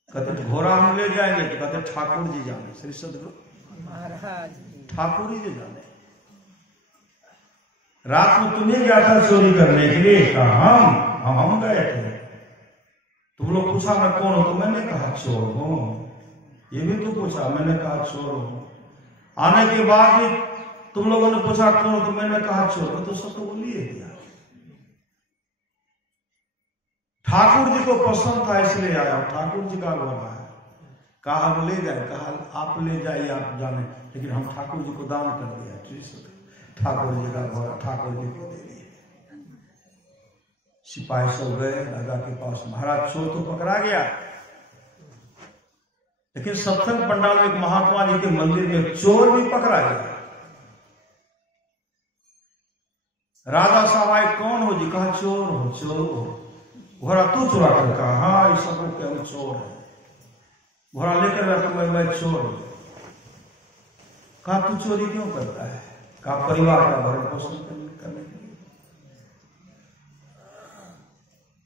कहते घोड़ा हम ले जाएंगे, तो कहते ठाकुर जी जाने। श्री सदगुरु महाराज ठाकुर जी जाने। रात में तुम्हें गया था चोरी करने के लिए? कहा हम गए थे। तुम लोग पूछा मैं कौन हूं? तो मैंने कहा चोर हूं। ये भी तो पूछा, मैंने कहा चोर हूं। आने के बाद भी तुम लोगों ने पूछा कौन? तो मैंने कहा चोर। तो सब तो बोलिए दिया। ठाकुर जी को पसंद था इसलिए आया। ठाकुर जी का घोड़ा है। कहा हम ले जाए, कहा आप ले जाइए, आप जाने, लेकिन हम ठाकुर जी को दान कर दिया। ठाकुर जी का घोड़ा ठाकुर जी को दे दिए। सिपाही सब गए राजा के पास। महाराज चोर तो पकड़ा गया, लेकिन सत्संग पंडाल में एक महात्मा जी के मंदिर में चोर भी पकड़ा गया। राजा साहब आए, कौन हो जी? कहा चोर हो। चोर हो। घोड़ा तू चुरा कर? कहा हाँ, इस सब के हम चोर है। घोड़ा लेकर बैठा, मैं चोर हूं। कहा तू चोरी क्यों करता है? कहा परिवार का भरण पोषण करने के लिए।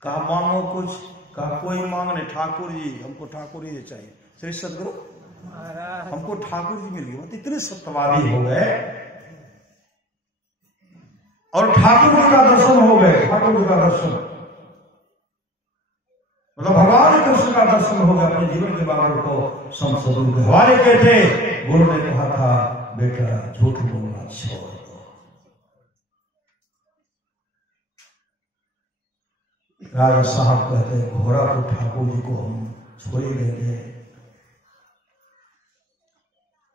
कहा मांगो कुछ? कहा कोई मांग नहीं, ठाकुर जी, हमको ठाकुर जी चाहिए। श्री सदगुरु महाराज हमको ठाकुर जी मिल गए। इतने सत्यवादी हो गए और ठाकुर जी का दर्शन हो गए। ठाकुर जी का दर्शन मतलब भगवान कृष्ण का दर्शन हो गया। अपने जीवन के बारे को संत सदगुरु के हवाले किए थे। गुरु ने कहा था बेटा झूठ बोलना छोड़ दो। राजा साहब कहते हैं घोड़ा तो ठाकुर जी को हम छोड़ ही देंगे,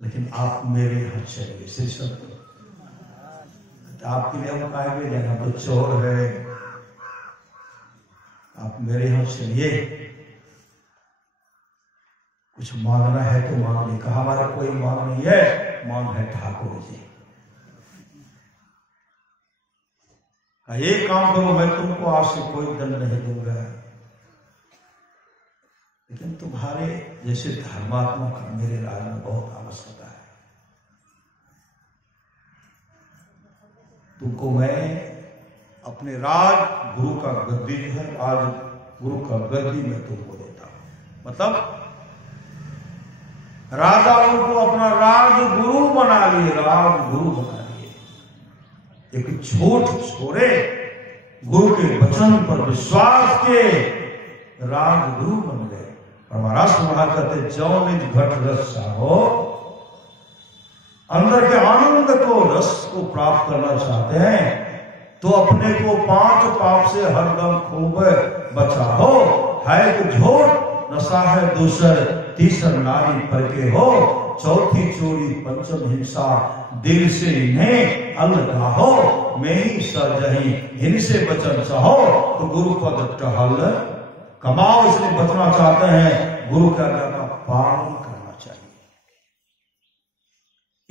लेकिन आप मेरे यहाँ चलिए। श्री सदगुरु आपके लिए हम काहे ले जाएंगे? हम तो चोर है, आप मेरे यहाँ चलिए। कुछ मांगना है तो मांग ले। कहा हमारा कोई मांग नहीं है, मांग है ठाकुर जी। एक काम करो, मैं तुमको आज से कोई दंड नहीं दूंगा, लेकिन तुम्हारे जैसे धर्मात्मा का मेरे राज में बहुत आवश्यकता है। तुमको मैं अपने राज गुरु का गद्दी जो है, आज गुरु का गद्दी मैं तुमको देता हूं। मतलब राजा उनको अपना राज गुरु बना लिए, राज गुरु बना लिए। एक झूठ छोड़े, गुरु के वचन पर विश्वास के राज गुरु बन गए। और महाराज महाराज कहते जौ निज घट रस चाहो, अंदर के आनंद को रस को प्राप्त करना चाहते हैं तो अपने को 5 पाप से हरदम खूब बचाओ। है कि झूठ, नशा है दूसर, तीसर नारी पर के हो, चौथी चोरी, पंचम हिंसा, दिल से इन्हें अलगाहो, मैं ही सजही इनसे बचन चाहो। तो गुरु पद टहल कमाओ, इसलिए बचना चाहते हैं गुरु के आज्ञा का पालन करना चाहिए।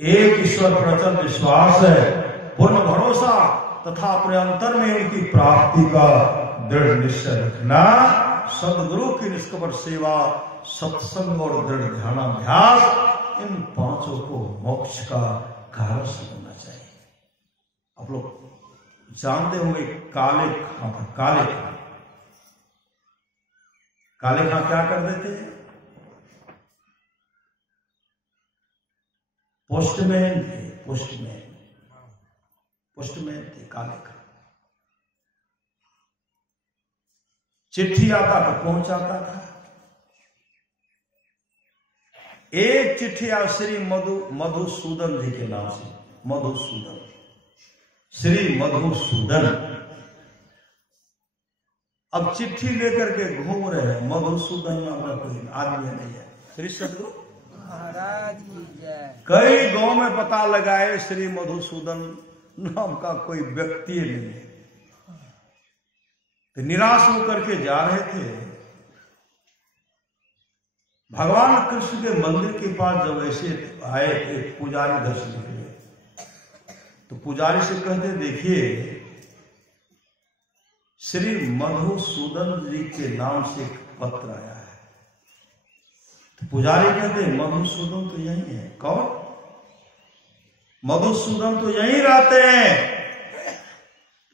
एक ईश्वर पर अचल विश्वास है, पूर्ण भरोसा तथा अपने अंतर में उनकी प्राप्ति का दृढ़ निश्चय रखना। सदगुरु की निष्कपट सेवा, सत्संग और दृढ़ ध्यानाभ्यास, इन 5 को मोक्ष का कारण समझना चाहिए। आप लोग जानते होंगे काले खां था, काले खां क्या कर देते हैं? पोस्टमैन थे, पोस्टमैन। पोस्टमैन थे काले खा। चिट्ठी आता तो पहुंचाता था। एक चिट्ठी आ श्री मधुसूदन जी के नाम से, मधुसूदन, श्री मधुसूदन। अब चिट्ठी लेकर के घूम रहे हैं। मधुसूदन नाम का कोई आदमी नहीं है। श्री सदगुरु महाराज की जय। कई गांव में पता लगाए, श्री मधुसूदन नाम का कोई व्यक्ति नहीं है। तो निराश होकर के जा रहे थे। भगवान कृष्ण के मंदिर के पास जब ऐसे आए, एक पुजारी दर्शन के लिए, तो पुजारी से कहते, देखिए श्री मधुसूदन जी के नाम से एक पत्र आया है। तो पुजारी कहते, मधुसूदन तो यही है। कौन? मधुसूदन तो यहीं रहते हैं।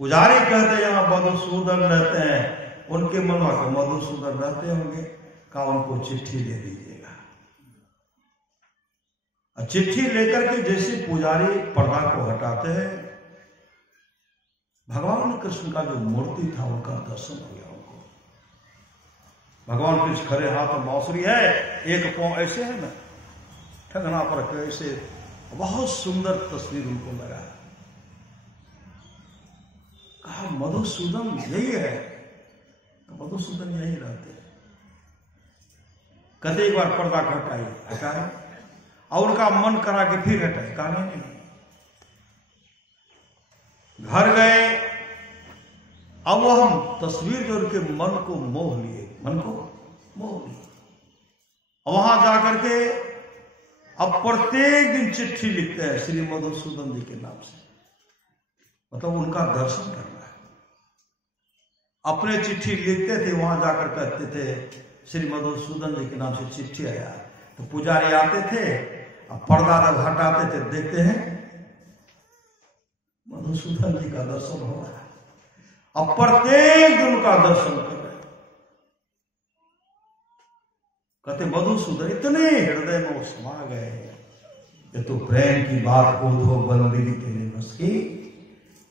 पुजारी कहते, यहाँ मधुसूदन रहते हैं। उनके मन में मधुसूदन रहते होंगे, का उनको चिट्ठी दे दीजिएगा। और चिट्ठी लेकर के जैसे पुजारी पर्दा को हटाते हैं, भगवान कृष्ण का जो मूर्ति था उनका दर्शन हो गया उनको। भगवान कृष्ण खड़े हाथ में बांसुरी है, एक पांव ऐसे है ना, ठगना पर कैसे, बहुत सुंदर तस्वीर उनको लगा। कहा मधुसूदन यही है। तो मधुसूदन यही रहते। कहते एक बार पर्दा हटाए, और उनका मन करा के फिर हटाए, कहा नहीं। घर गए। अब वो हम तस्वीर जो उनके मन को मोह लिए, मन को मोह लिए। वहां जाकर के अब प्रत्येक दिन चिट्ठी लिखते हैं श्री मधुसूदन जी के नाम से, मतलब उनका दर्शन करना है। अपने चिट्ठी लिखते थे, वहां जाकर कहते थे श्री मधुसूदन जी के नाम से चिट्ठी आया। तो पुजारी आते थे, अब पर्दा जब हटाते थे, देखते हैं मधुसूदन जी का दर्शन हो रहा है। अब प्रत्येक दिन उनका दर्शन कर रहे। कहते मधुसूदन इतने हृदय में वो समा गए, ये तो प्रेम की बात को तो बंदी के लिए बस की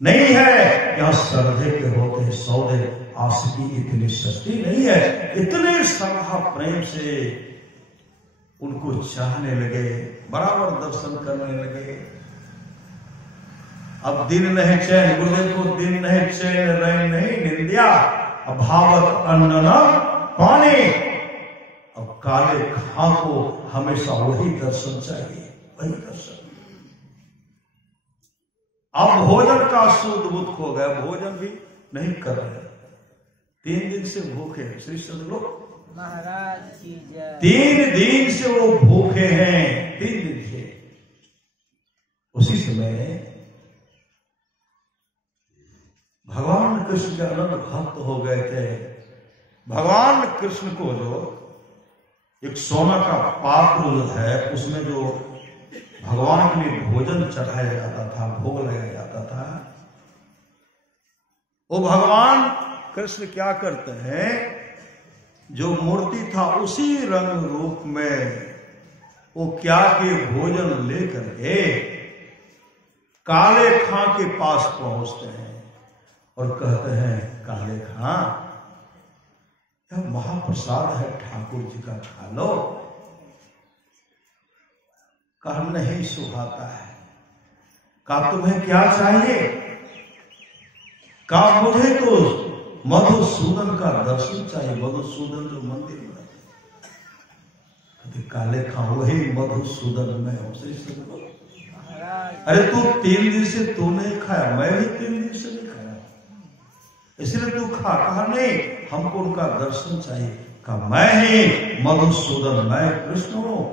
नहीं है। यहां श्रद्धे के होते हैं सौदे, आशिकी इतनी सस्ती नहीं है। इतने सराहा प्रेम से उनको चाहने लगे, बराबर दर्शन करने लगे। अब दिन नहीं चैन, गुरुदेव को दिन नहीं चैन, रैन नहीं निंदिया, अभावत अन्न न पानी। अब काले खां को हमेशा वही दर्शन चाहिए, वही दर्शन। अब भोजन का सूद बुद्ध हो गया, भोजन भी नहीं कर रहे। 3 दिन से भूखे श्री सदगुरु महाराज की जय। 3 दिन से वो भूखे हैं, 3 दिन से। उसी समय भगवान कृष्ण के अनंत भक्त हो गए थे। भगवान कृष्ण को जो एक सोना का पात्र जो है, उसमें जो भगवान के लिए भोजन चढ़ाया जाता था, भोग लगाया जाता था, वो भगवान कृष्ण क्या करते हैं, जो मूर्ति था उसी रंग रूप में वो क्या के भोजन लेकर के काले खां के पास पहुंचते हैं और कहते हैं, काले खां यह महाप्रसाद है, ठाकुर जी का खा लो। कहा नहीं सुहाता है। कहा तुम्हें क्या चाहिए? कहा मुझे तो मधुसूदन का दर्शन चाहिए, मधुसूदन जो मंदिर में। काले खां वही मधुसूदन में हूं। श्री सदगुरु अरे तू 3 दिन से तू नहीं खाया, मैं भी 3 दिन से नहीं खाया, इसलिए तू खा। कहा नहीं, हमको उनका दर्शन चाहिए। कहा मैं ही मधुसूदन, मैं कृष्ण हूं।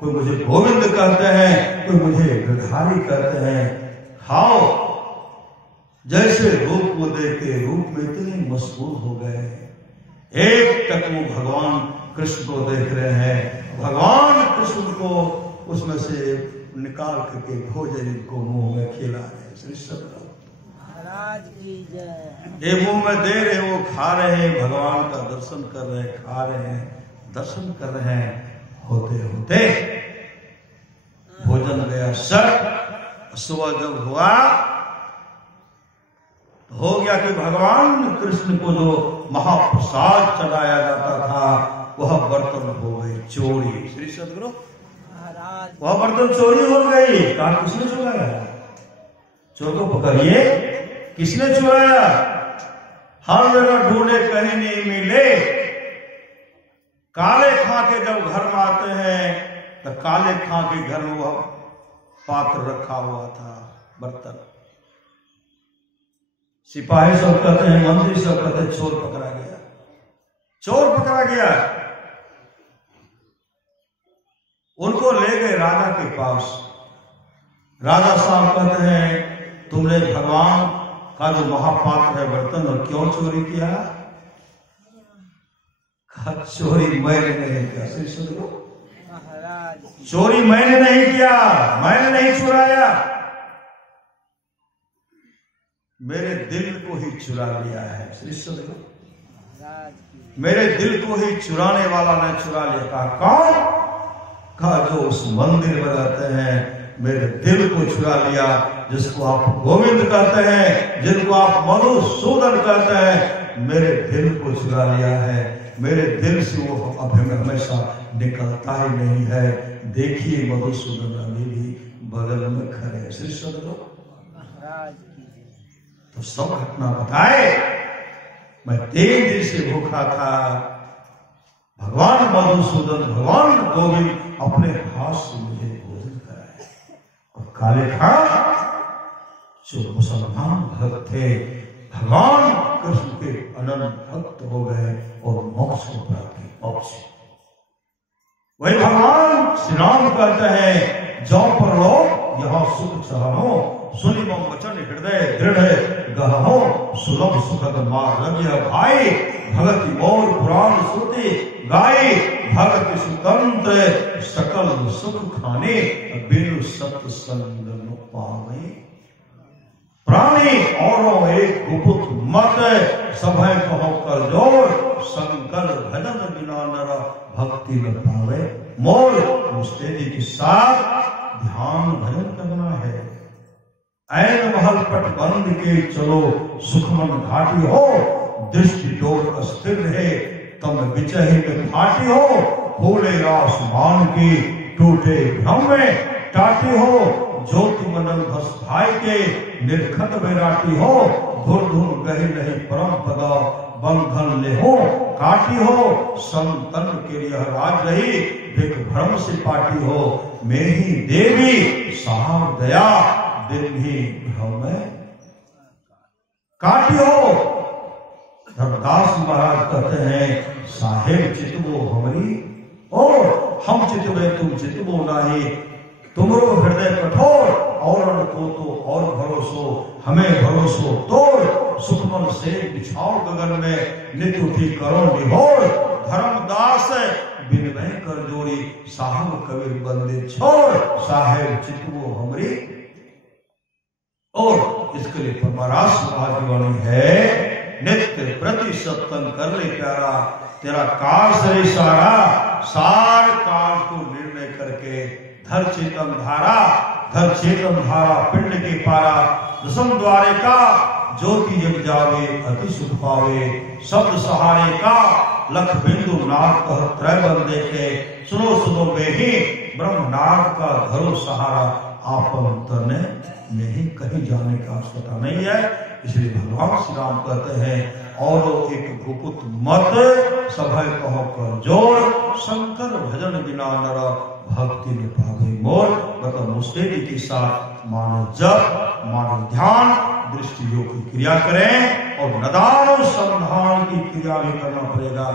कोई मुझे गोविंद कहते हैं, कोई मुझे गिरधारी कहते हैं। खाओ। जैसे रूप को देख के रूप में इतने मशहूर हो गए, एक तक वो भगवान कृष्ण को देख रहे हैं। भगवान कृष्ण को उसमें से निकाल करके भोजन इनको मुंह में खिला रहे। श्री सदगुरु महाराज की जय। ये मुंह में दे रहे, वो खा रहे हैं, भगवान का दर्शन कर रहे हैं, खा रहे हैं, दर्शन कर रहे हैं। होते होते भोजन गया सर। सुबह जब हुआ हो गया कि भगवान कृष्ण को जो महाप्रसाद चढ़ाया जाता था वह बर्तन हो गई चोरी। श्री सदगुरु महाराज वह बर्तन चोरी हो गई। कहा किसने चुराया? चोर को पकड़िए, किसने चुराया? हर जगह ढूंढे कहीं नहीं मिले। काले खां के जब घर में आते हैं तो काले खां के घर में वह पात्र रखा हुआ था, बर्तन। सिपाही सब कहते हैं, मंत्री सब कहते हैं चोर पकड़ा गया, चोर पकड़ा गया। उनको ले गए राजा के पास। राजा साहब कहते हैं तुमने भगवान का जो महापात्र है बर्तन और क्यों चोरी किया? चोरी मैंने नहीं किया। श्री सदगुरु महाराज चोरी मैंने नहीं किया, मैंने नहीं चुराया, मेरे दिल को ही चुरा लिया है। श्री सदगुरु महाराज मेरे दिल को ही चुराने वाला ने चुरा लिया। कहा कौन? कहा जो उस मंदिर में रहते हैं, मेरे दिल को चुरा लिया। जिसको आप गोविंद कहते हैं, जिनको आप मधुसूदन कहते हैं, मेरे दिल को चुरा लिया है। मेरे दिल से वो हमेशा निकलता ही नहीं है। देखिए मधुसूदन अभी भी बगल में खड़े। श्री सदगुरु महाराज तो सब घटना बताए। मैं 3 दिन से भूखा था। भगवान मधुसूदन, भगवान गोविंद अपने हाथ से मुझे भोजन कराए। और काले खां जो मुसलमान भक्त थे, भगवान कृष्ण के अनंत भक्त हो गए और मोक्ष को प्राप्त किया। मोक्ष वही भगवान श्री राम कहते हैं, जो पर लोग यहाँ सुख चाहो, सुनि मम वचन हृदय दृढ़ गहो, सुलभ सुखद मार्गव्य भाई, भगति मोर पुराण श्रुति गाई, भगति सुतंत्र सकल सुख खाने, बिनु सत्संग न पावे। प्राणी औरों एक गुपुत मत, सभय कहो कर जोर, संकर भजन बिना नर भक्ति न पावे। मोर मुस्तेदी के साथ ध्यान भजन करना है। ऐन महल पट बंद के चलो, सुखमन घाटी हो, दृष्टि डोर अस्थिर रहे, तम विचही में फाटी हो, फूले आसमान की टूटे भ्रम में टाटी हो, ज्योति मंडल भस भाई के निर्खत बैराटी हो, धुर धुन गही रही परम पदा बंधन ले हो, काटी हो, संतन के यह राज रही, विक भ्रम से पाटी हो, मैं ही देवी साहब दया, दिन ही भ्रम काटी हो। धर्मदास महाराज कहते हैं, साहेब चितवो हमारी और हम चितवे तुम चितवो नाही, तुमरो हृदय कठोर और को तो और भरोसो, हमें भरोसो तोड़, सुखमन से बिछाओ गगन में, नित उठी करो निहोर, धर्मदास विनय कर जोड़ी, साहब कबीर बंदे छोड़, साहेब चितवो हमरी। और इसके लिए परमारास भाग्यवाणी है, नित्य प्रति सत्संग कर ले प्यारा, तेरा काल सरे सारा, सार काल को निर्णय करके धर चेतन धारा, धर चेतन धारा पिंड के पारा, दसम द्वारे का ज्योति जग जावे, अति सुख पावे, शब्द सहारे का लख बिंदु नाग कह त्रय बन देखे, सुनो सुनो बेही ब्रह्म नाग का धरो सहारा, आपन तने नहीं कहीं जाने का आवश्यकता नहीं है। इसलिए भगवान श्री राम कहते हैं, और एक गुपुत मत, सभय कहो कर जोड़, शंकर भजन बिना नर भक्ति में पावे मोर। मतलब मुस्तेदी के साथ मानव जप, मानव ध्यान, दृष्टि योग की क्रिया करें, और नदान संधान की क्रिया भी करना पड़ेगा।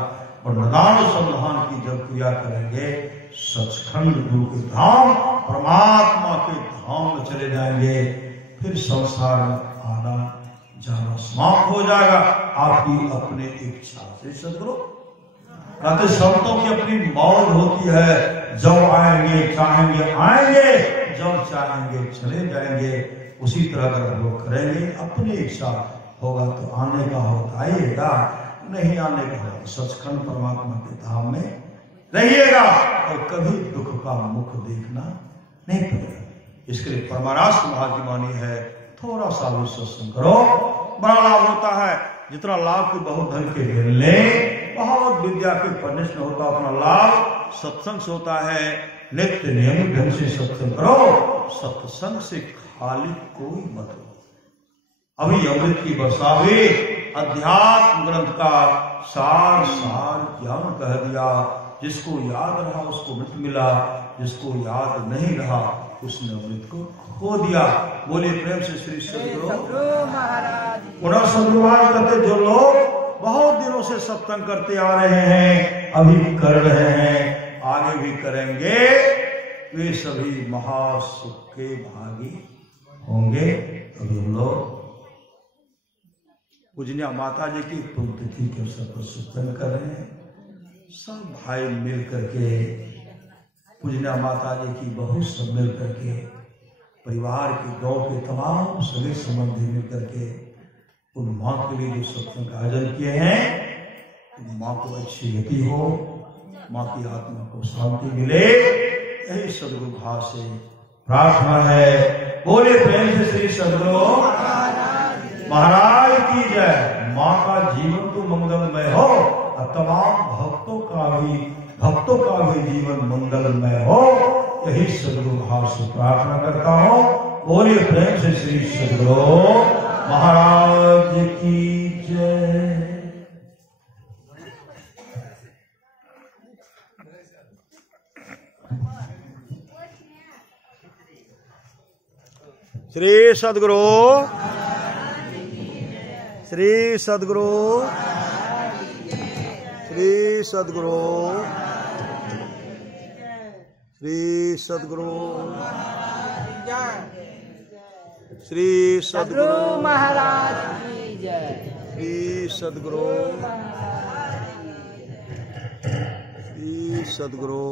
और नदान संधान की जब क्रिया करेंगे, सचखंड गुरु के धाम, परमात्मा के धाम में चले जाएंगे। फिर संसार में आना जाना समाप्त हो जाएगा आपकी अपने इच्छा से। सदगुरु कहते संतों की अपनी मौज होती है, जब आएंगे चाहेंगे आएंगे, जब चाहेंगे चले जाएंगे। उसी तरह अगर हम लोग करेंगे, अपनी इच्छा होगा तो आने का होगा आइएगा, नहीं आने का होगा सचखंड परमात्मा के धाम में रहिएगा, और कभी दुख का मुख देखना नहीं पड़ेगा। इसके लिए परमाराष्ट्र भाग्यमानी है, थोड़ा सा भी सत्संग करो, बड़ा लाभ होता है। जितना लाभ की बहुत धन के मिलने, बहुत विद्या के पढ़ने से होता, उतना लाभ सत्संग से होता है। नित्य नियमित ढंग से सत्संग करो, सत्संग से खाली कोई मत लो। अभी अमृत की वर्षा हुई, अध्यात्म ग्रंथ का सार ज्ञान कह दिया। जिसको याद रहा उसको अमृत मिला, जिसको याद नहीं रहा उसने अमृत को खो दिया। बोलिए प्रेम से श्री सद्गुरु महाराज। पुनः सद्गुरु महाराज कहते, जो लोग बहुत दिनों से सत्संग करते आ रहे हैं, अभी भी कर रहे हैं, आगे भी करेंगे, वे सभी महासुख के भागी होंगे। अभी हम लोग पूजनीय माता जी की पुण्यतिथि के अवसर पर सत्संग कर रहे हैं। सब भाई मिल करके, पूजनीय माता जी की बहुत सब मिल करके, परिवार के गांव के तमाम सगे संबंधी मिल करके उन माँ के लिए जो सत्संग का आयोजन किए हैं, उन माँ को अच्छी गति हो, माँ की आत्मा को शांति मिले, यही सद्गुरु भाव से प्रार्थना है। बोले प्रेम से श्री सद्गुरु महाराज की जय। माँ का जीवन तो मंगलमय हो और तमाम भक्तों का भी जीवन मंगलमय हो, यही सद्गुरु भाव से प्रार्थना करता हूँ। बोलिए प्रेम से श्री सद्गुरु महाराज की जय। श्री सद्गुरु श्री सद्गुरु श्री सद्गुरु श्री सद्गुरु श्री सद्गुरु महाराज की जय। श्री सद्गुरु श्री सद्गुरु